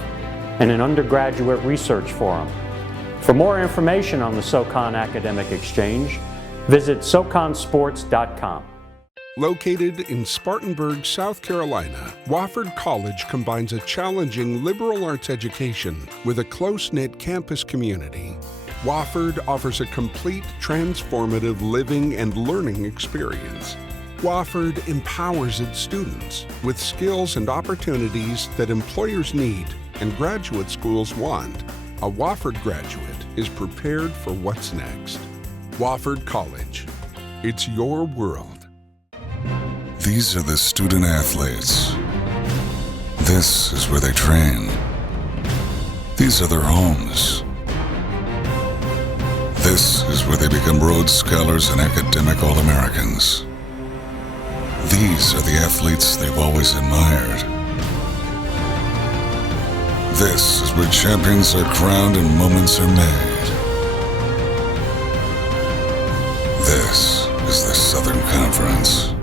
and an undergraduate research forum. For more information on the SOCON Academic Exchange, visit soconsports.com. Located in Spartanburg, South Carolina, Wofford College combines a challenging liberal arts education with a close-knit campus community. Wofford offers a complete, transformative living and learning experience. Wofford empowers its students with skills and opportunities that employers need and graduate schools want. A Wofford graduate is prepared for what's next. Wofford College. It's your world. These are the student athletes. This is where they train. These are their homes. This is where they become Rhodes Scholars and academic All-Americans. These are the athletes they've always admired. This is where champions are crowned and moments are made. This is the Southern Conference.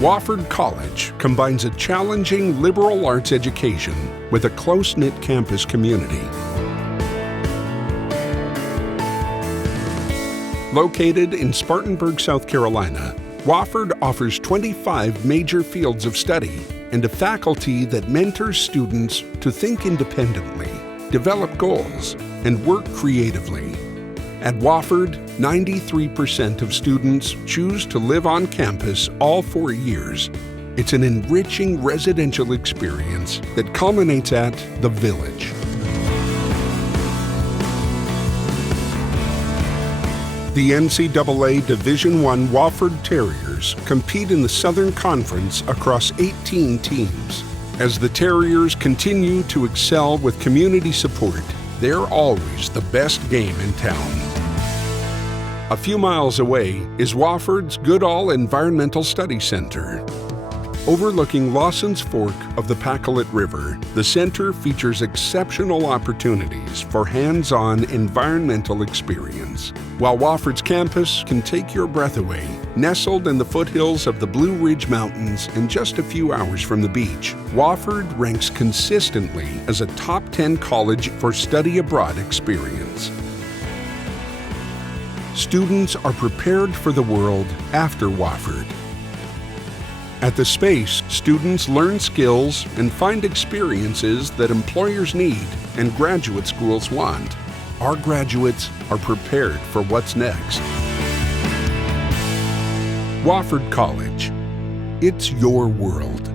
Wofford College combines a challenging liberal arts education with a close-knit campus community. Located in Spartanburg, South Carolina, Wofford offers 25 major fields of study and a faculty that mentors students to think independently, develop goals, and work creatively. At Wofford, 93% of students choose to live on campus all 4 years. It's an enriching residential experience that culminates at The Village. The NCAA Division I Wofford Terriers compete in the Southern Conference across 18 teams. As the Terriers continue to excel with community support, they're always the best game in town. A few miles away is Wofford's Goodall Environmental Study Center. Overlooking Lawson's Fork of the Pacolet River, the center features exceptional opportunities for hands-on environmental experience. While Wofford's campus can take your breath away, nestled in the foothills of the Blue Ridge Mountains and just a few hours from the beach, Wofford ranks consistently as a top 10 college for study abroad experience. Students are prepared for the world after Wofford. At the Space, students learn skills and find experiences that employers need and graduate schools want. Our graduates are prepared for what's next. Wofford College. It's your world.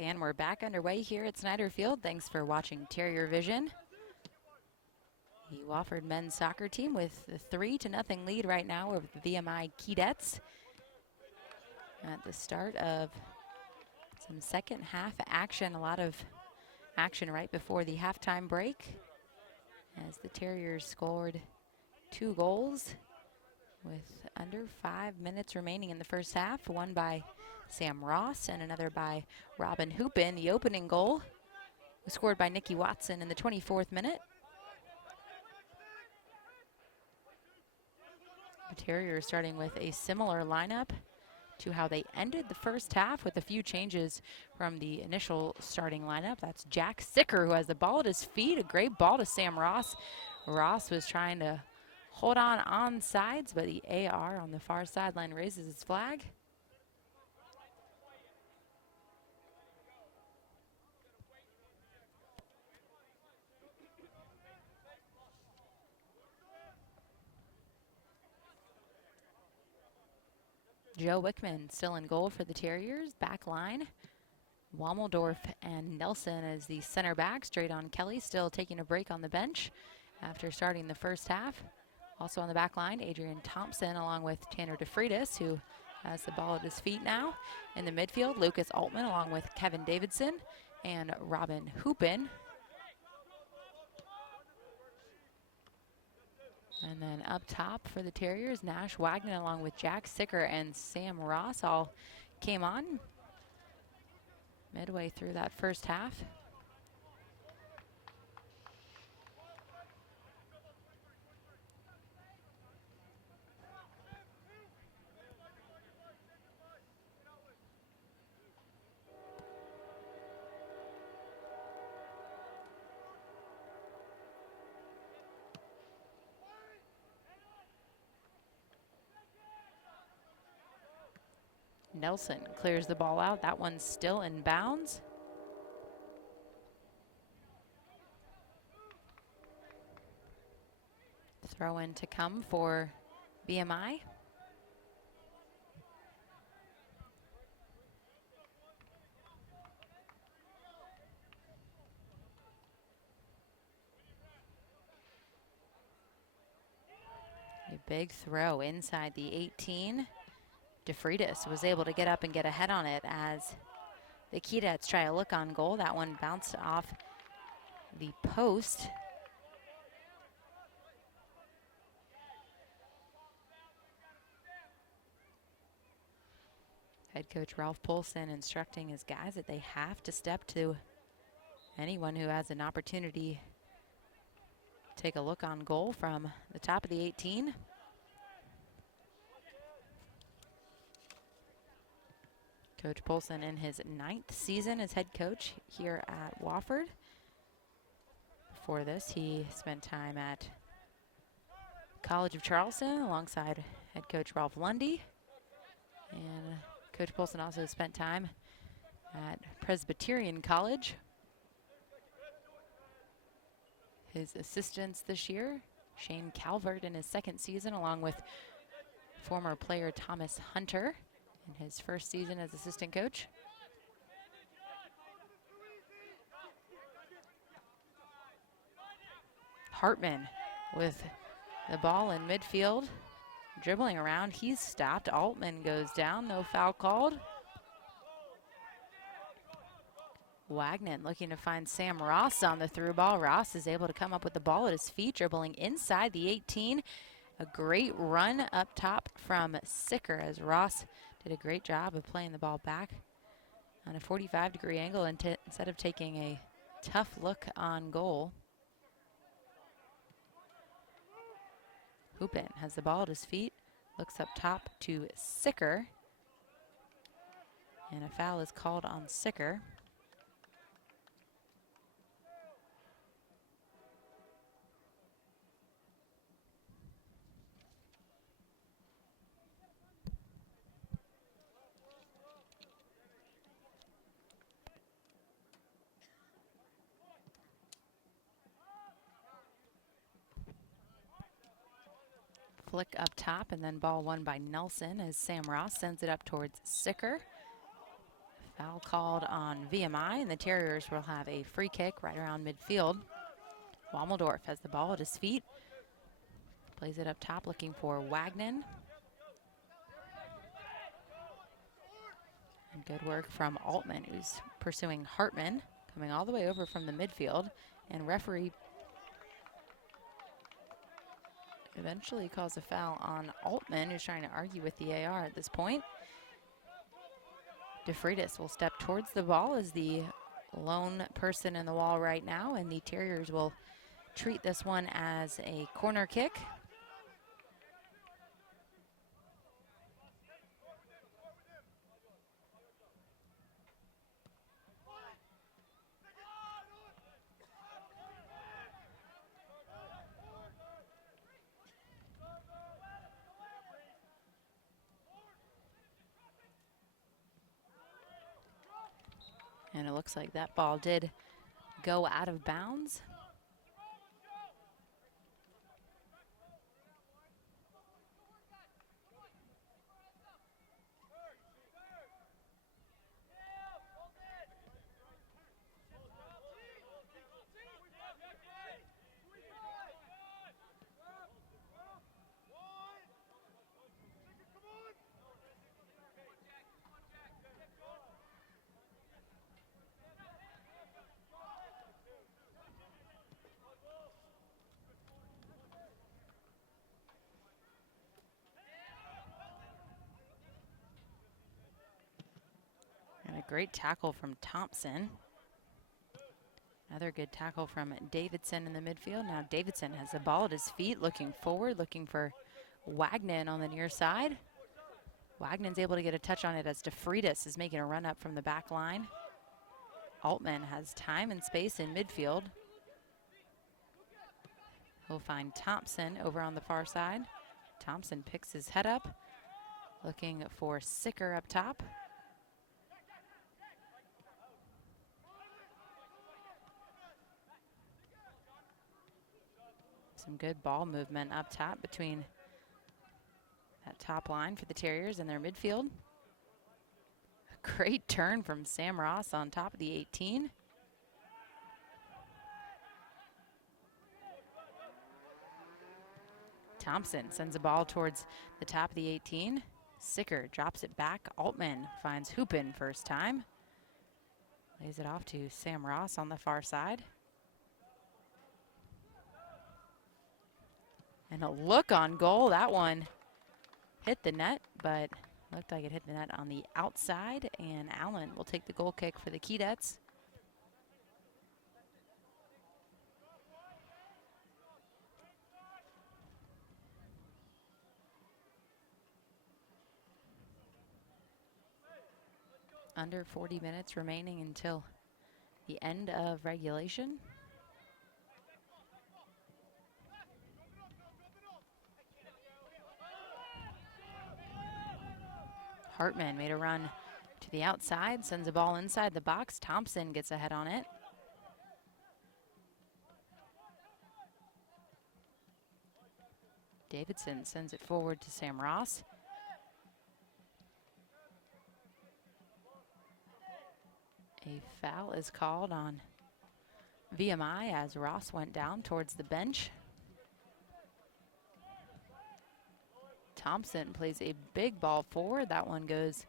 And we're back underway here at Snyder Field. Thanks for watching Terrier Vision. The Wofford men's soccer team with the 3-0 lead right now over the VMI Keydets. At the start of some second half action, a lot of action right before the halftime break, as the Terriers scored 2 goals with under 5 minutes remaining in the first half. One by Sam Ross and another by Robin Hoopin. The opening goal was scored by Nikki Watson in the 24th minute. The Terriers starting with a similar lineup to how they ended the first half, with a few changes from the initial starting lineup. That's Jack Sicker, who has the ball at his feet. A great ball to Sam Ross. Ross was trying to hold on sides, but the AR on the far sideline raises his flag. Joe Wickman still in goal for the Terriers. Back line, Wommeldorf and Nelson as the center back. Straight on Kelly, still taking a break on the bench after starting the first half. Also on the back line, Adrian Thompson along with Tanner DeFreitas, who has the ball at his feet now. In the midfield, Lucas Altman along with Kevin Davidson and Robin Hoopin. And then up top for the Terriers, Nash Wagner along with Jack Sicker and Sam Ross all came on midway through that first half. Nelson clears the ball out. That one's still in bounds. Throw in to come for VMI. A big throw inside the 18. DeFreitas was able to get up and get ahead on it as the Keydets try a look on goal. That one bounced off the post. Head coach Ralph Polson instructing his guys that they have to step to anyone who has an opportunity to take a look on goal from the top of the 18. Coach Polson in his 9th season as head coach here at Wofford. Before this, he spent time at College of Charleston alongside head coach Ralph Lundy. And Coach Polson also spent time at Presbyterian College. His assistants this year, Shane Calvert in his 2nd season, along with former player Thomas Hunter in his 1st season as assistant coach. Hartman with the ball in midfield, dribbling around. He's stopped. Altman goes down. No foul called. Wagner looking to find Sam Ross on the through ball. Ross is able to come up with the ball at his feet, dribbling inside the 18. A great run up top from Sicker as Ross did a great job of playing the ball back on a 45-degree angle instead of taking a tough look on goal. Hoopin has the ball at his feet, looks up top to Sicker, and a foul is called on Sicker. Flick up top, and then ball won by Nelson as Sam Ross sends it up towards Sicker. Foul called on VMI, and the Terriers will have a free kick right around midfield. Wommeldorf has the ball at his feet. Plays it up top, looking for Wagner. And good work from Altman, who's pursuing Hartman, coming all the way over from the midfield. And referee eventually calls a foul on Altman, who's trying to argue with the AR at this point. DeFreitas will step towards the ball as the lone person in the wall right now, and the Terriers will treat this one as a corner kick. And it looks like that ball did go out of bounds. And a great tackle from Thompson. Another good tackle from Davidson in the midfield. Now Davidson has the ball at his feet, looking forward, looking for Wagner on the near side. Wagner's able to get a touch on it as DeFreitas is making a run up from the back line. Altman has time and space in midfield. He'll find Thompson over on the far side. Thompson picks his head up, looking for Sicker up top. Some good ball movement up top between that top line for the Terriers and their midfield. A great turn from Sam Ross on top of the 18. Thompson sends a ball towards the top of the 18. Sicker drops it back. Altman finds Hoopin first time. Lays it off to Sam Ross on the far side. And a look on goal. That one hit the net, but looked like it hit the net on the outside. And Allen will take the goal kick for the Keydets. Under 40 minutes remaining until the end of regulation. Hartman made a run to the outside, sends a ball inside the box. Thompson gets ahead on it. Davidson sends it forward to Sam Ross. A foul is called on VMI as Ross went down towards the bench. Thompson plays a big ball forward. That one goes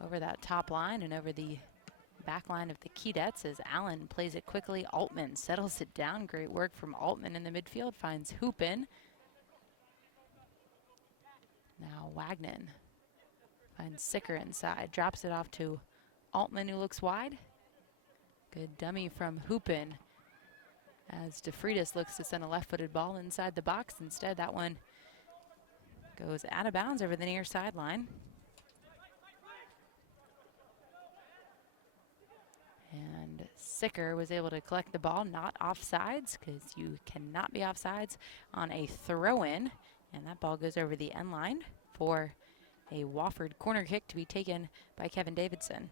over that top line and over the back line of the Keydets as Allen plays it quickly. Altman settles it down. Great work from Altman in the midfield. Finds Hoopin. Now Wagner finds Sicker inside. Drops it off to Altman, who looks wide. Good dummy from Hoopin as DeFreitas looks to send a left-footed ball inside the box. Instead, that one goes out of bounds over the near sideline. And Sicker was able to collect the ball, not offsides, because you cannot be offsides on a throw-in. And that ball goes over the end line for a Wofford corner kick to be taken by Kevin Davidson.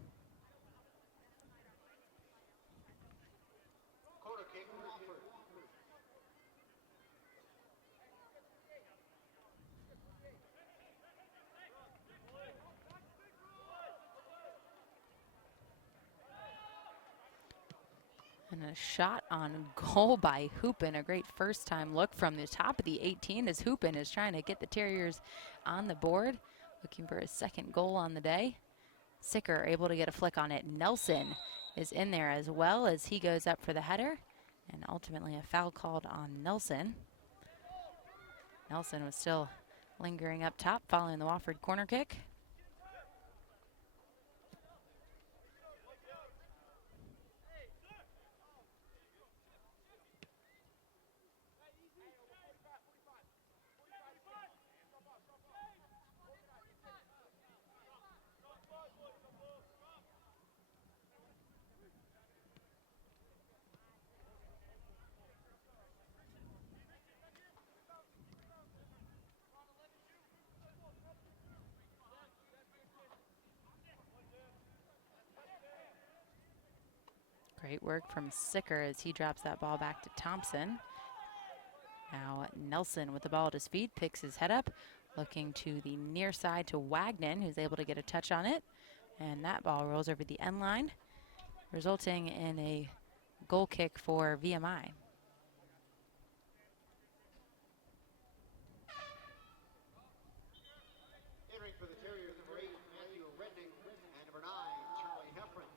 And a shot on goal by Hoopin. A great first-time look from the top of the 18 as Hoopin is trying to get the Terriers on the board, looking for his second goal on the day. Sicker able to get a flick on it. Nelson is in there as well as he goes up for the header, and ultimately a foul called on Nelson. Nelson was still lingering up top following the Wofford corner kick. Great work from Sicker as he drops that ball back to Thompson. Now Nelson with the ball at his feet, picks his head up, looking to the near side to Wagnon, who's able to get a touch on it. And that ball rolls over the end line, resulting in a goal kick for VMI. Entering for the Terriers, number 8, Matthew Rednick, and number 9, Charlie Heffron.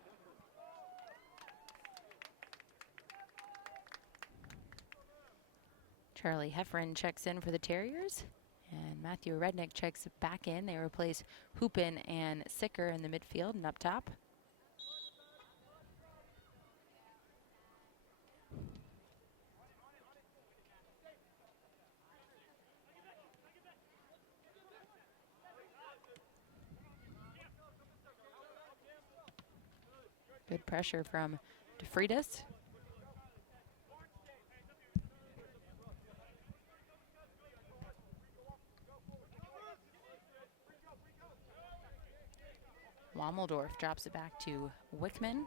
Charlie Heffron checks in for the Terriers, and Matthew Rednick checks back in. They replace Hoopin and Sicker in the midfield and up top. Good pressure from DeFreitas. Wommeldorf drops it back to Wickman.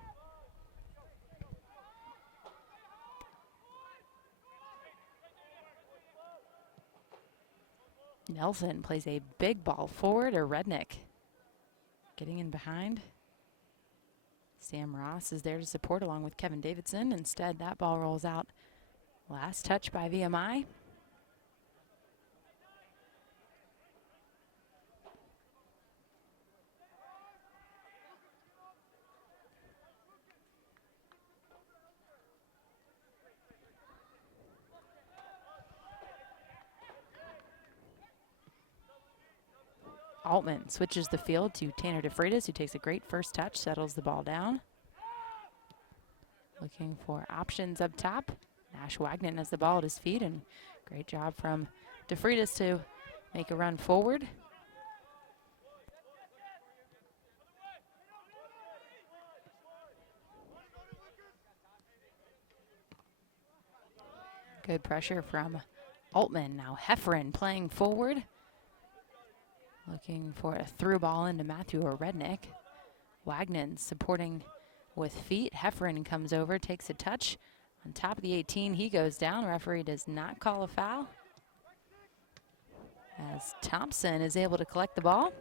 Nelson plays a big ball forward to Rednick. Getting in behind. Sam Ross is there to support along with Kevin Davidson. Instead, that ball rolls out. Last touch by VMI. Altman switches the field to Tanner DeFreitas, who takes a great first touch, settles the ball down. Looking for options up top. Nash Wagnon has the ball at his feet, and great job from DeFreitas to make a run forward. Good pressure from Altman. Now Heffron playing forward. Looking for a through ball into Matthew or Rednick. Wagnon supporting with feet. Heffron comes over, takes a touch. On top of the 18, he goes down. Referee does not call a foul, as Thompson is able to collect the ball.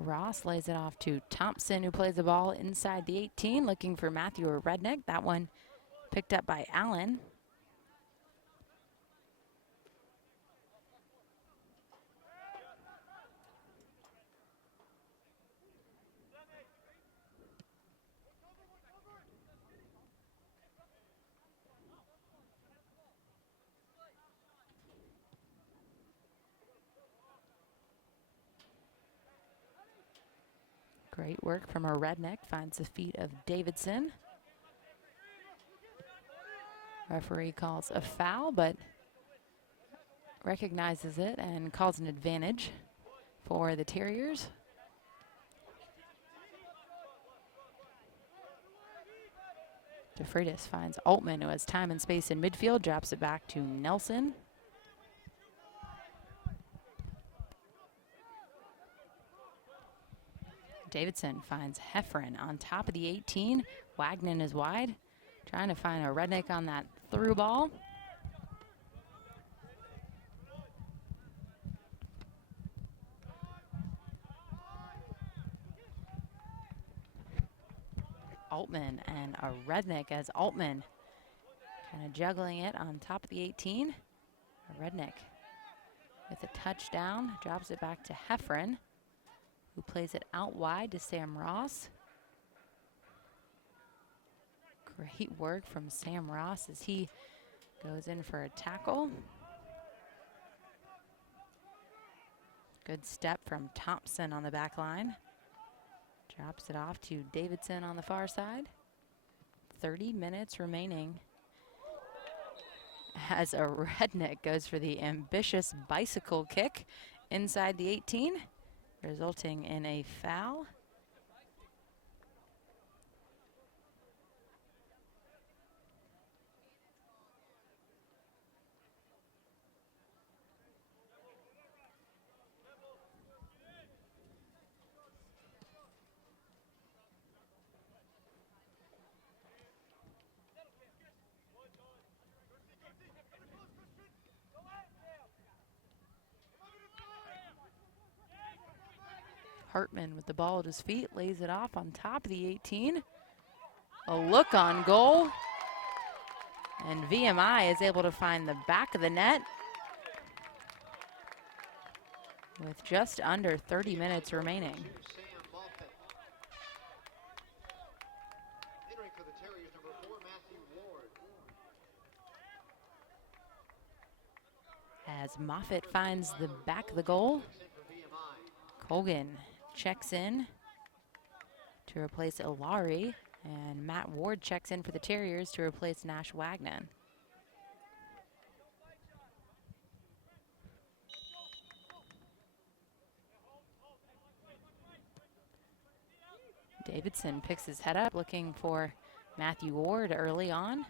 Ross lays it off to Thompson, who plays the ball inside the 18, looking for Matthew or Rednick. That one picked up by Allen. Great work from a Rednick, finds the feet of Davidson. Referee calls a foul, but recognizes it and calls an advantage for the Terriers. DeFreitas finds Altman, who has time and space in midfield, drops it back to Nelson. Davidson finds Heffron on top of the 18. Wagner is wide, trying to find a Rednick on that through ball. Altman and a Rednick as Altman kind of juggling it on top of the 18. A Rednick with a touchdown, drops it back to Heffron, who plays it out wide to Sam Ross. Great work from Sam Ross as he goes in for a tackle. Good step from Thompson on the back line. Drops it off to Davidson on the far side. 30 minutes remaining as a Rednick goes for the ambitious bicycle kick inside the 18, resulting in a foul. Hartman with the ball at his feet, lays it off on top of the 18. A look on goal. And VMI is able to find the back of the net with just under 30 minutes remaining. Entering for the Terriers, number 4, Matthew Ward. As Moffitt finds the back of the goal, Colgan checks in to replace Ilari, and Matt Ward checks in for the Terriers to replace Nash Wagner. Davidson picks his head up, looking for Matthew Ward early on.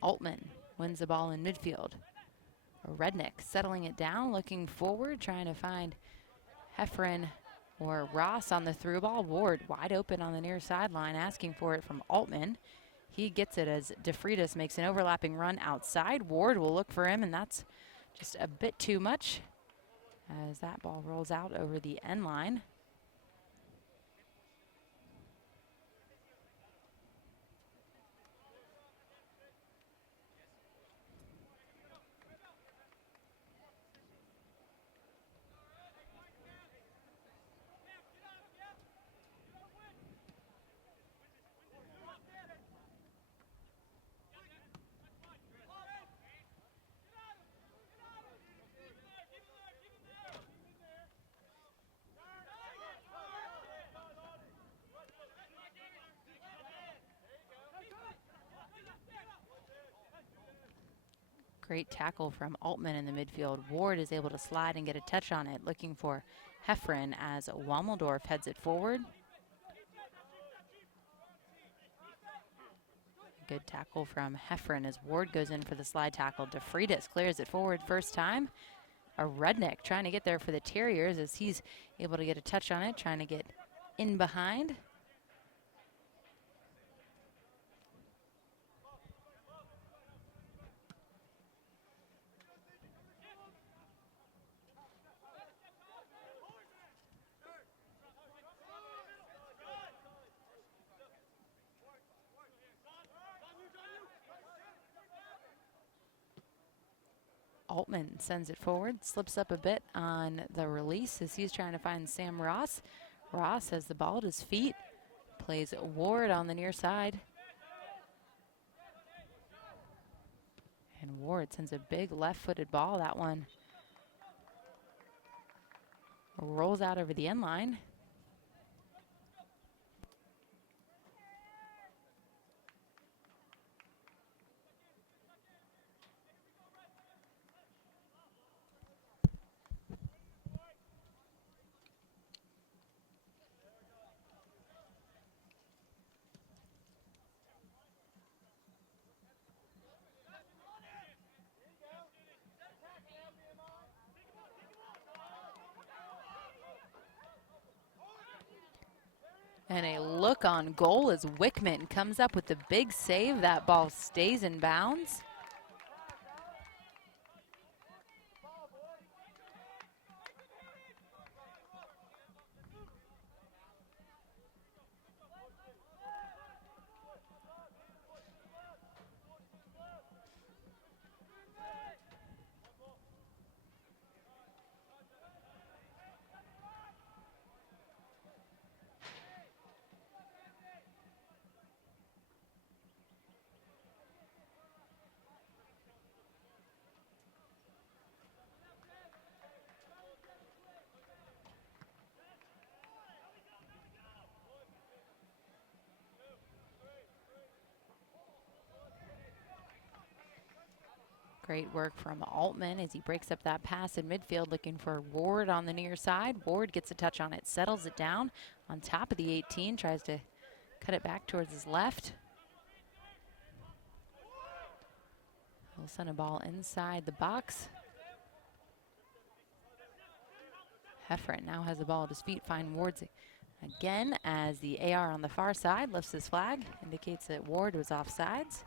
Altman wins the ball in midfield. A Rednick settling it down, looking forward, trying to find Heffron or Ross on the through ball. Ward wide open on the near sideline, asking for it from Altman. He gets it as DeFreitas makes an overlapping run outside. Ward will look for him, and that's just a bit too much as that ball rolls out over the end line. Great tackle from Altman in the midfield. Ward is able to slide and get a touch on it, looking for Heffron as Wommeldorf heads it forward. Good tackle from Heffron as Ward goes in for the slide tackle. DeFreitas clears it forward first time. A Rednick trying to get there for the Terriers as he's able to get a touch on it, trying to get in behind. Altman sends it forward, slips up a bit on the release as he's trying to find Sam Ross. Ross has the ball at his feet, plays Ward on the near side. And Ward sends a big left-footed ball. That one rolls out over the end line. And a look on goal as Wickman comes up with the big save. That ball stays in bounds. Great work from Altman as he breaks up that pass in midfield, looking for Ward on the near side. Ward gets a touch on it, settles it down on top of the 18, tries to cut it back towards his left. He'll send a ball inside the box. Heffron now has the ball at his feet, find Ward's again as the AR on the far side lifts his flag, indicates that Ward was offsides.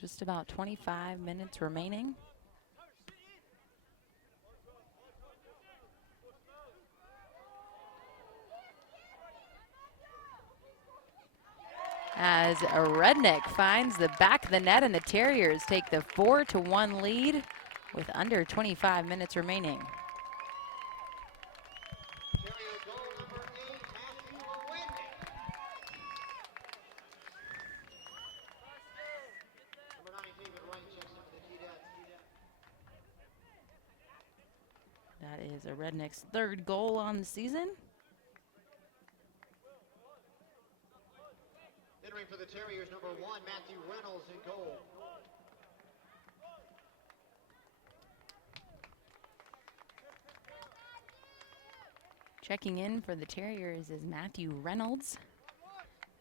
Just about 25 minutes remaining. As a Redneck finds the back of the net, and the Terriers take the 4-1 lead with under 25 minutes remaining. That is a Redneck's third goal on the season. Entering for the Terriers, number 1, Matthew Reynolds in goal. Checking in for the Terriers is Matthew Reynolds,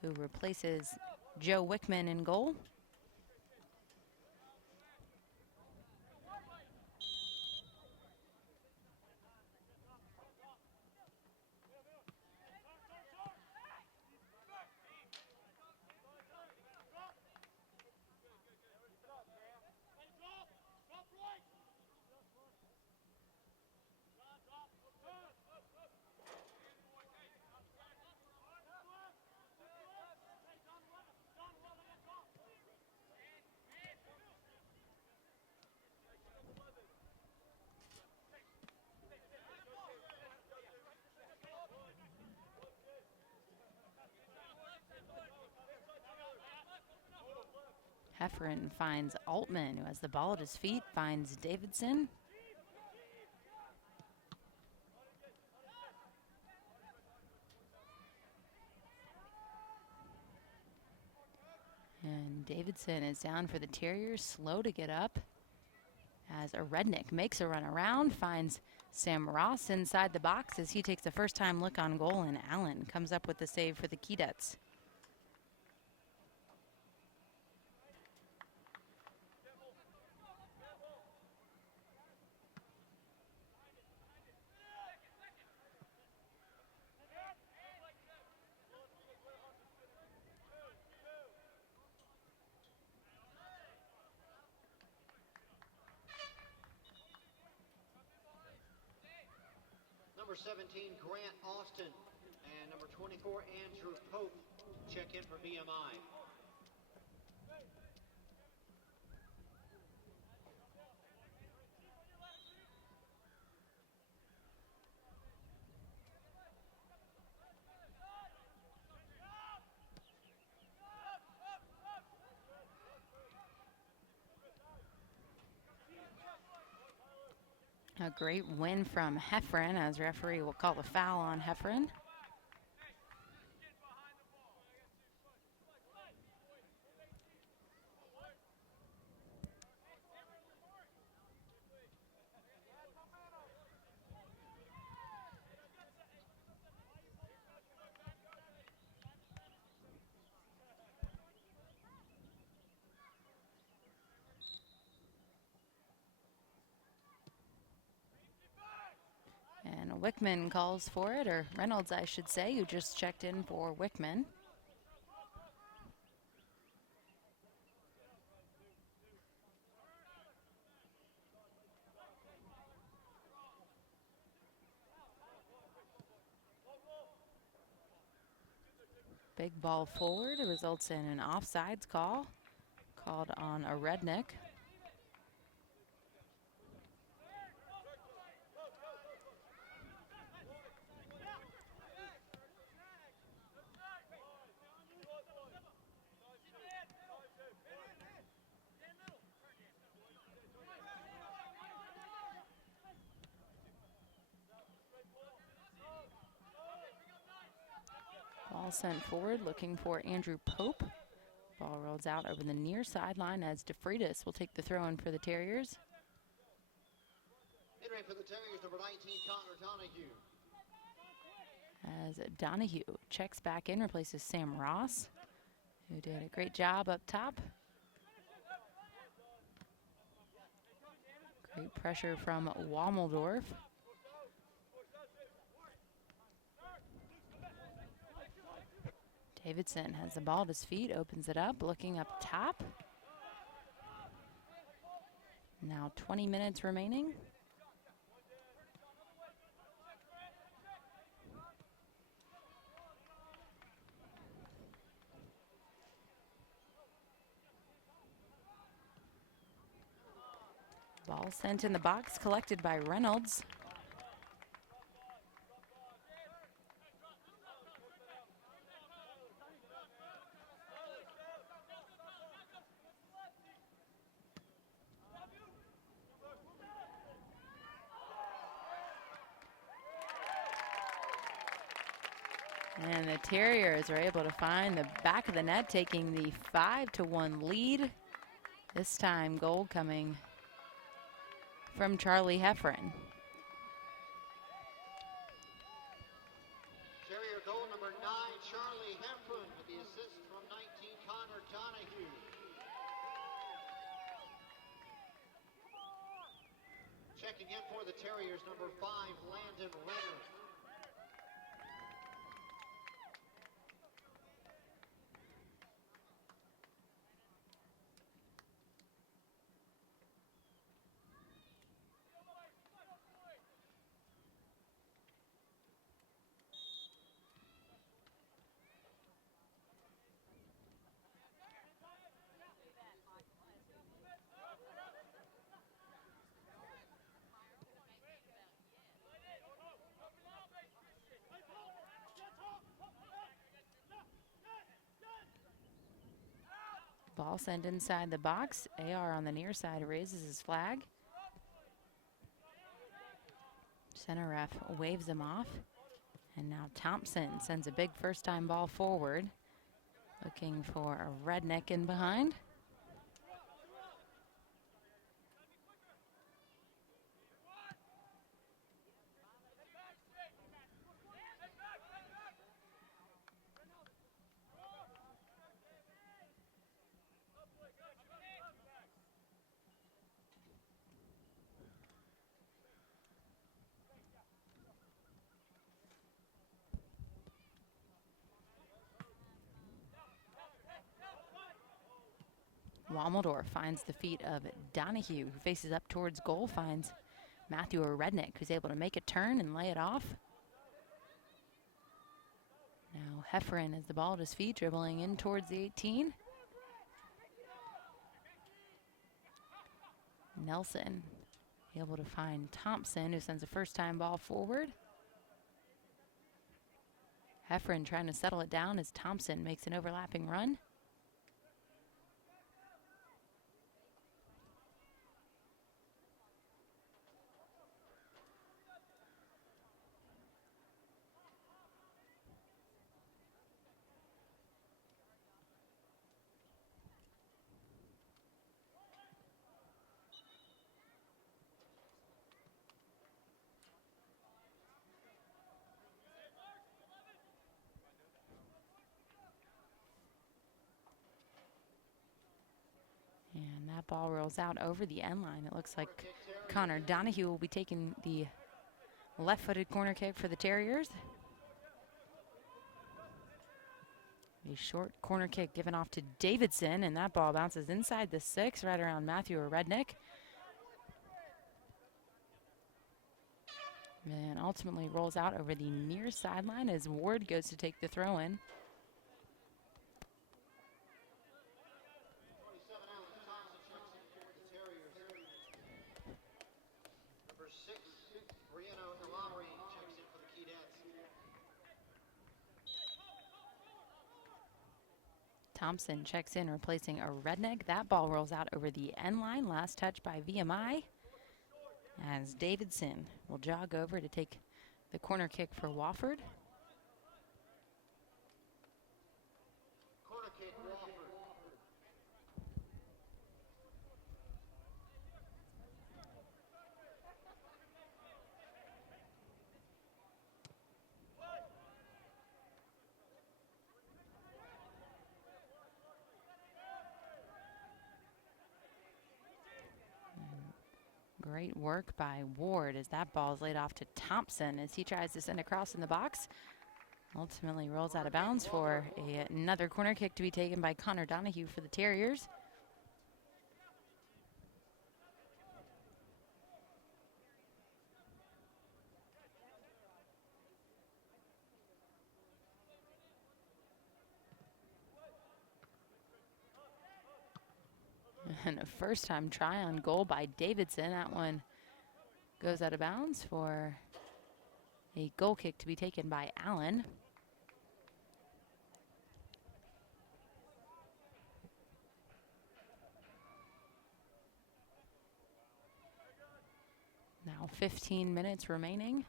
who replaces Joe Wickman in goal. Heffron finds Altman, who has the ball at his feet, finds Davidson. And Davidson is down for the Terriers, slow to get up. As a Redneck makes a run around, finds Sam Ross inside the box as he takes a first-time look on goal, and Allen comes up with the save for the Keydets. Number 17, Grant Austin, and number 24, Andrew Pope, check in for VMI. A great win from Heffron, as referee will call a foul on Heffron. Now Wickman calls for it, or Reynolds, I should say, who just checked in for Wickman. Big ball forward. It results in an offsides call called on a Redneck. Ball sent forward, looking for Andrew Pope. Ball rolls out over the near sideline as DeFreitas will take the throw in for the Terriers. Entering for the Terriers, number 19, Connor Donahue. As Donahue checks back in, replaces Sam Ross, who did a great job up top. Great pressure from Wommeldorf. Davidson has the ball at his feet, opens it up, looking up top. Now 20 minutes remaining. Ball sent in the box, collected by Reynolds. And the Terriers are able to find the back of the net, taking the 5-1 lead. This time goal coming from Charlie Heffron. Terrier goal number 9, Charlie Heffron, with the assist from 19, Connor Donahue. Checking in for the Terriers, number 5, Landon Renner. Ball sent inside the box. AR on the near side raises his flag. Center ref waves him off. And now Thompson sends a big first-time ball forward, looking for a Redneck in behind. Wommeldorf finds the feet of Donahue, who faces up towards goal, finds Matthew Rednick, who's able to make a turn and lay it off. Now Heffron has the ball at his feet, dribbling in towards the 18. Nelson able to find Thompson, who sends a first-time ball forward. Heffron trying to settle it down as Thompson makes an overlapping run. And that ball rolls out over the end line. It looks like Connor Donahue will be taking the Left-footed corner kick for the Terriers. A short corner kick given off to Davidson, and that ball bounces inside the 6, right around Matthew Rednick. And ultimately rolls out over the near sideline as Ward goes to take the throw in. Thompson checks in, replacing a Redneck. That ball rolls out over the end line. Last touch by VMI. As Davidson will jog over to take the corner kick for Wofford. Corner kick, Wofford. Great work by Ward as that ball is laid off to Thompson as he tries to send across in the box. Ultimately rolls out of bounds for another corner kick to be taken by Connor Donahue for the Terriers. And a first-time try on goal by Davidson. That one goes out of bounds for a goal kick to be taken by Allen. Now 15 minutes remaining.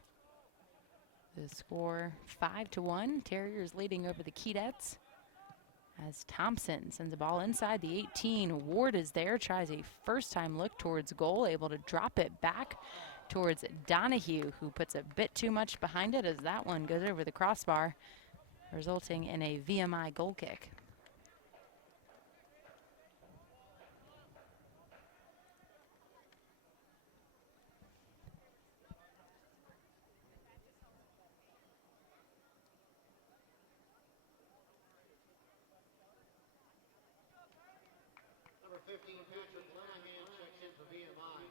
The score 5-1. Terriers leading over the Keydets. As Thompson sends a ball inside the 18. Ward is there, tries a first-time look towards goal, able to drop it back towards Donahue, who puts a bit too much behind it as that one goes over the crossbar, resulting in a VMI goal kick. Number 15, Patrick Lanahan checks in for VMI.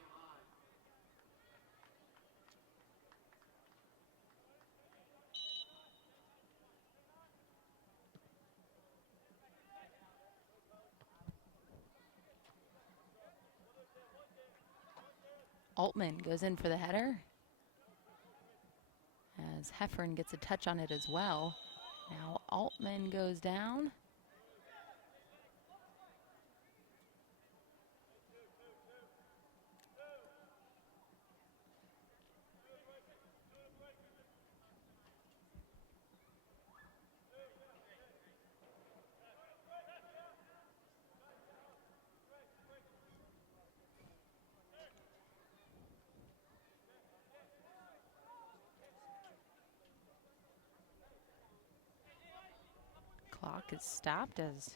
Altman goes in for the header as Heffern gets a touch on it as well. Now Altman goes down. Clock is stopped as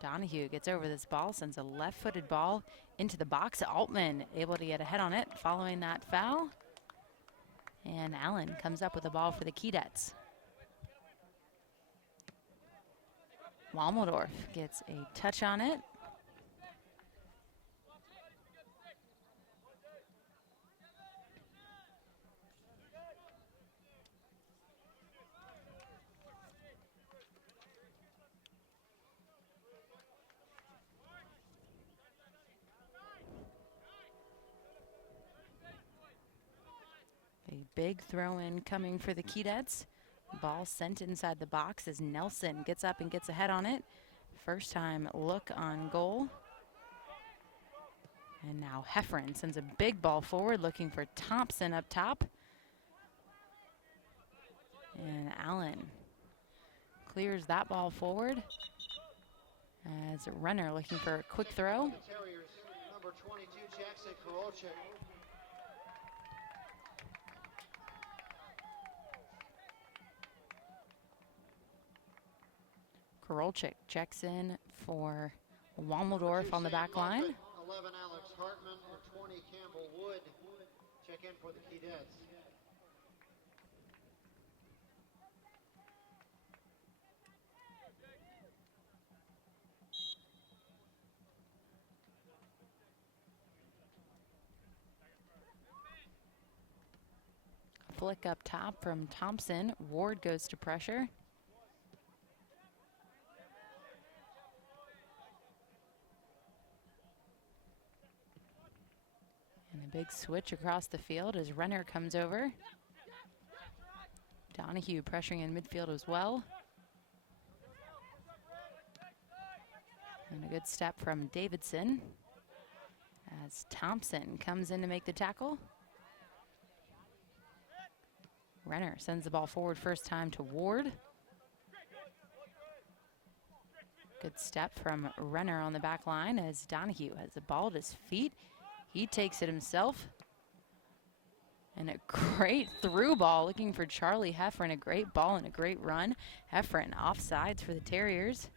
Donahue gets over this ball, sends a left-footed ball into the box. Altman able to get a head on it following that foul. And Allen comes up with the ball for the Keydets. Wommeldorf gets a touch on it. A big throw-in coming for the Keydets. Ball sent inside the box as Nelson gets up and gets a head on it. First time look on goal. And now Heffern sends a big ball forward looking for Thompson up top. And Allen clears that ball forward as Renner looking for a quick throw. Terriers, number 22, Jackson Karolchik. Karolchik checks in for Wommeldorf on the back line. 11, Alex Hartman, and 20, Campbell Wood. check in for the Keydets. Flick up top from Thompson. Ward goes to pressure. And a big switch across the field as Renner comes over. Donahue pressuring in midfield as well. And a good step from Davidson as Thompson comes in to make the tackle. Renner sends the ball forward first time to Ward. Good step from Renner on the back line as Donahue has the ball at his feet. He takes it himself. And a great through ball looking for Charlie Heffron. A great ball and a great run. Heffron offsides for the Terriers.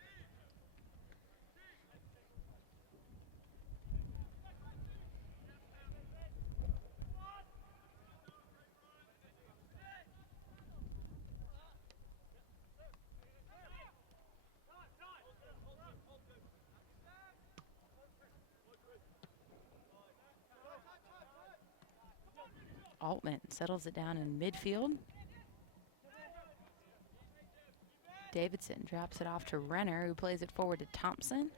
Altman settles it down in midfield. Davidson drops it off to Renner, who plays it forward to Thompson.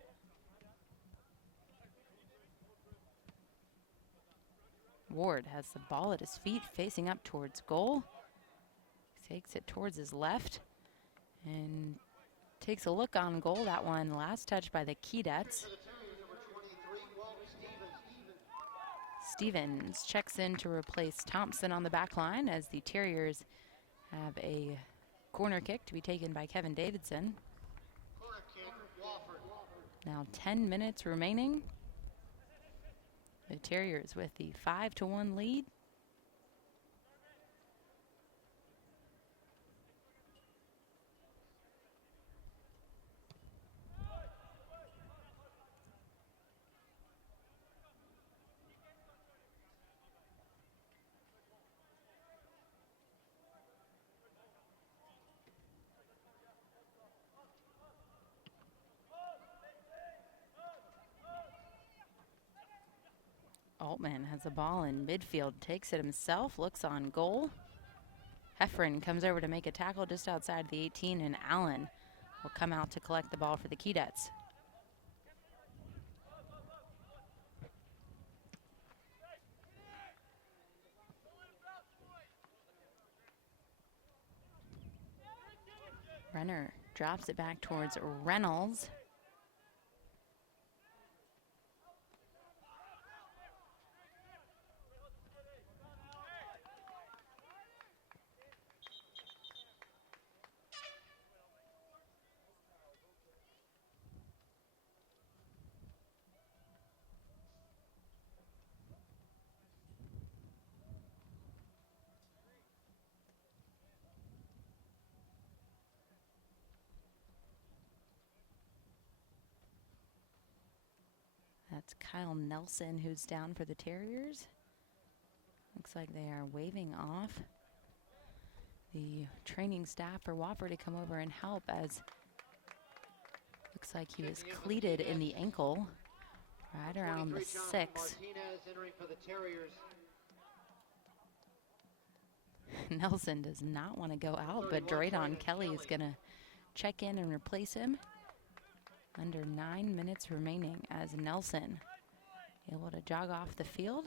Ward has the ball at his feet, facing up towards goal. Takes it towards his left and takes a look on goal. That one last touched by the Keydets. Stevens checks in to replace Thompson on the back line as the Terriers have a corner kick to be taken by Kevin Davidson. Corner kick, Wofford. Now 10 minutes remaining. The Terriers with the 5-1 lead. Altman has the ball in midfield, takes it himself, looks on goal. Heffron comes over to make a tackle just outside the 18, and Allen will come out to collect the ball for the Keydets. Renner drops it back towards Reynolds. That's Kyle Nelson who's down for the Terriers. Looks like they are waving off the training staff for Wofford to come over and help, as looks like he was cleated in the ankle right around the 6. Martinez entering for the Terriers. Nelson does not want to go out, but Drayton Kelly is going to check in and replace him. Under 9 minutes remaining as Nelson able to jog off the field.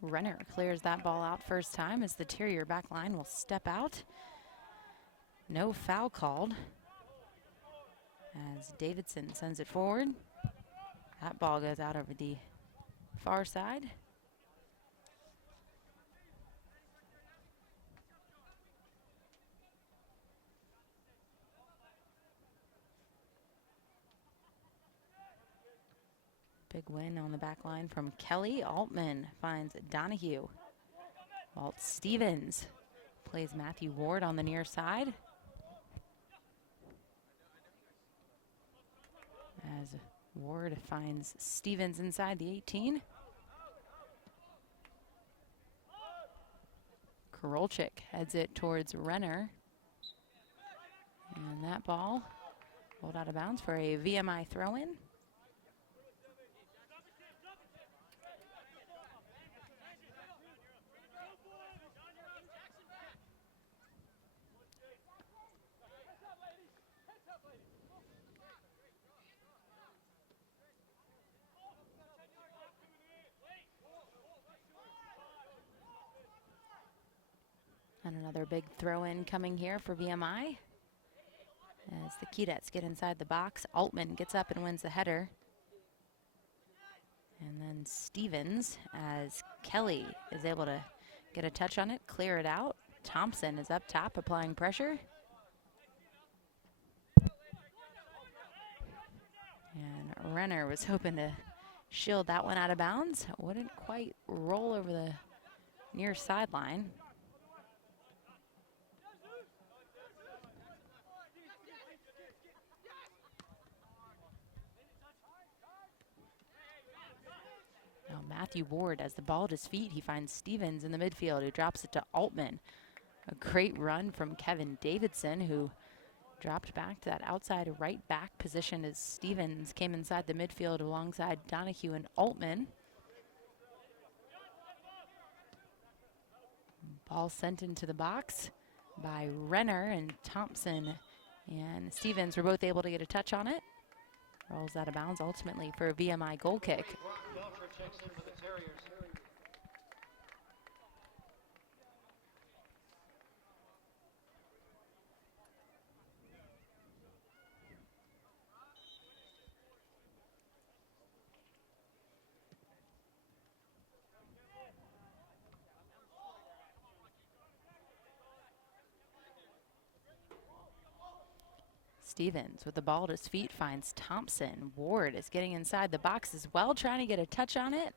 Renner clears that ball out first time as the Terrier back line will step out. No foul called as Davidson sends it forward. That ball goes out over the far side. Big win on the back line from Kelly. Altman finds Donahue. Walt Stevens plays Matthew Ward on the near side. as Ward finds Stevens inside the 18. Karolchik heads it towards Renner. And that ball rolled out of bounds for a VMI throw-in. And another big throw-in coming here for VMI. As the Keydets get inside the box, Altman gets up and wins the header. And then Stevens, as Kelly is able to get a touch on it, clear it out. Thompson is up top applying pressure. And Renner was hoping to shield that one out of bounds. Wouldn't quite roll over the near sideline. Now Matthew Ward has the ball at his feet. He finds Stevens in the midfield, who drops it to Altman. A great run from Kevin Davidson, who dropped back to that outside right back position as Stevens came inside the midfield alongside Donahue and Altman. Ball sent into the box by Renner, and Thompson and Stevens were both able to get a touch on it. Rolls out of bounds ultimately for a VMI goal kick. Stevens with the ball at his feet finds Thompson. Ward is getting inside the box as well, trying to get a touch on it.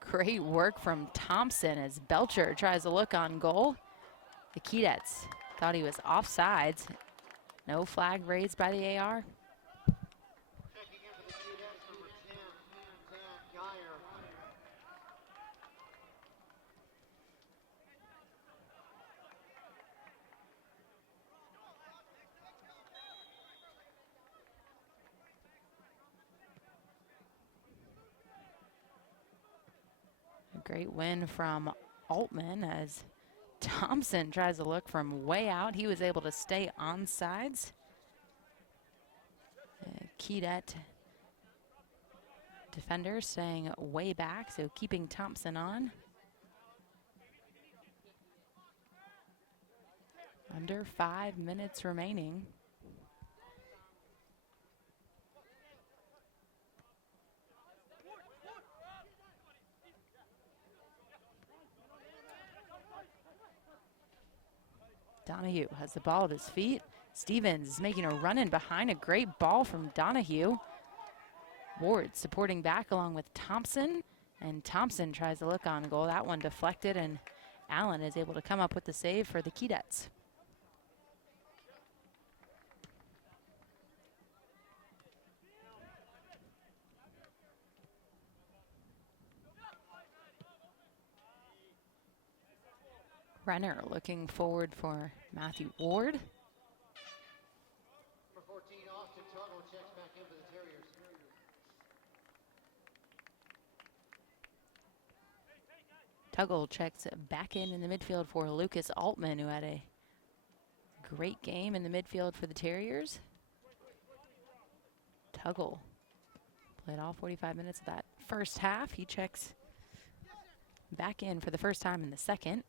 Great work from Thompson as Belcher tries to look on goal. The Keydets thought he was offsides. No flag raised by the AR. Checking in for the Keydets, number 10, Zach Geyer. A great win from Altman as Thompson tries to look from way out. He was able to stay on sides. Keydet defender staying way back, so keeping Thompson on. Under 5 minutes remaining. Donahue has the ball at his feet. Stevens is making a run in behind. A great ball from Donahue. Ward supporting back along with Thompson. And Thompson tries to look on goal. That one deflected, and Allen is able to come up with the save for the Keydets. Renner looking forward for Matthew Ward. Number 14, Austin Tuggle checks back in for the Terriers. Tuggle checks back in the midfield for Lucas Altman, who had a great game in the midfield for the Terriers. Tuggle played all 45 minutes of that first half. He checks back in for the first time in the second.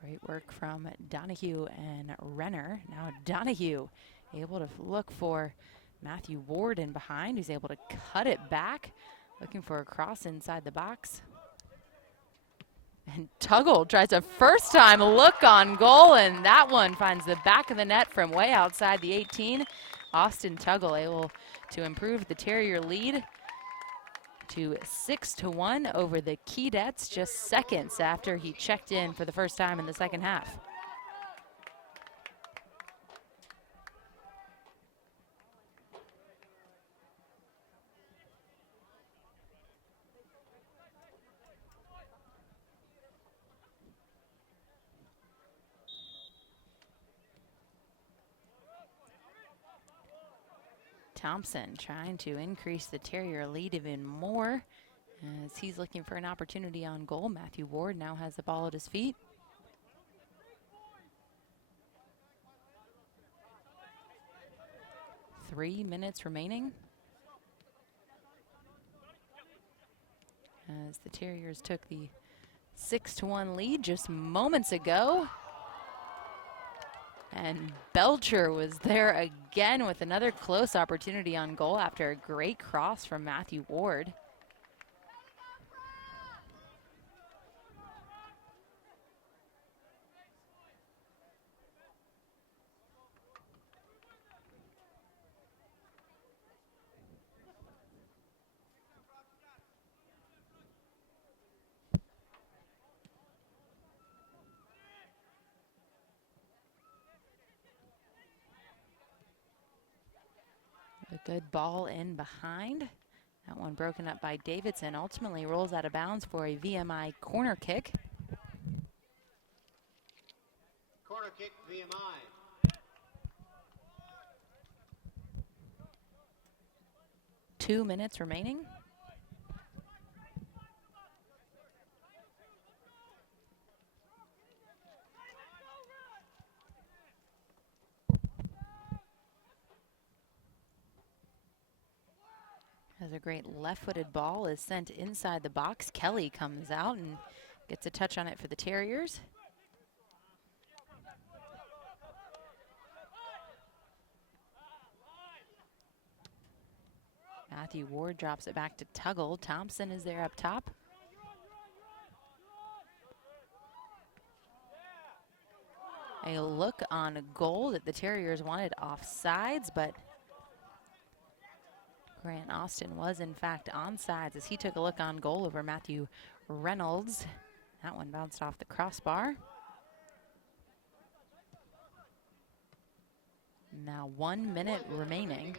Great work from Donahue and Renner. Now Donahue able to look for Matthew Ward in behind. He's able to cut it back, looking for a cross inside the box. And Tuggle tries a first-time look on goal, and that one finds the back of the net from way outside the 18. Austin Tuggle able to improve the Terrier lead to 6-1 over the Keydets just seconds after he checked in for the first time in the second half. Thompson trying to increase the Terrier lead even more as he's looking for an opportunity on goal. Matthew Ward now has the ball at his feet. Three minutes remaining as the Terriers took the 6-1 lead just moments ago. And Belcher was there again with another close opportunity on goal after a great cross from Matthew Ward. A good ball in behind. That one broken up by Davidson. Ultimately rolls out of bounds for a VMI corner kick. Corner kick, VMI. Two minutes remaining. As a great left-footed ball is sent inside the box. Kelly comes out and gets a touch on it for the Terriers. Matthew Ward drops it back to Tuggle. Thompson is there up top. A look on a goal that the Terriers wanted offsides, but Grant Austin was in fact onside as he took a look on goal over Matthew Reynolds. That one bounced off the crossbar. Now 1 minute remaining.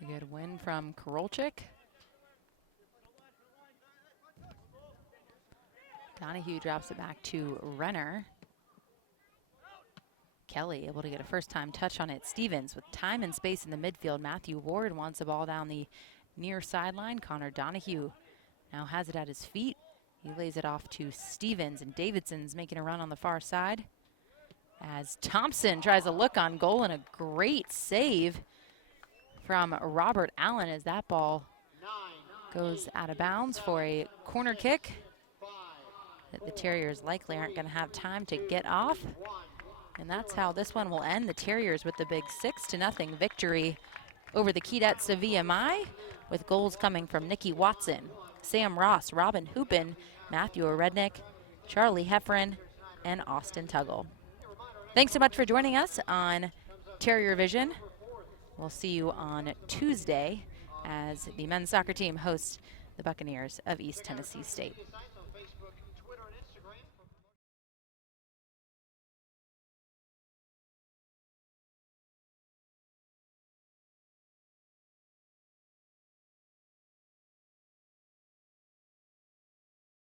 A good win from Karolchik. Donahue drops it back to Renner. Kelly able to get a first-time touch on it. Stevens with time and space in the midfield. Matthew Ward wants the ball down the near sideline. Connor Donahue now has it at his feet. He lays it off to Stevens, and Davidson's making a run on the far side as Thompson tries a look on goal, and a great save from Robert Allen as that ball goes out of bounds for a corner kick that the Terriers likely aren't going to have time to get off. And that's how this one will end. The Terriers with the big 6-0 victory over the Keydets of VMI, with goals coming from Nikki Watson, Sam Ross, Robin Hoopin, Matthew Rednick, Charlie Heffron, and Austin Tuggle. Thanks so much for joining us on Terrier Vision. We'll see you on Tuesday as the men's soccer team hosts the Buccaneers of East Tennessee State.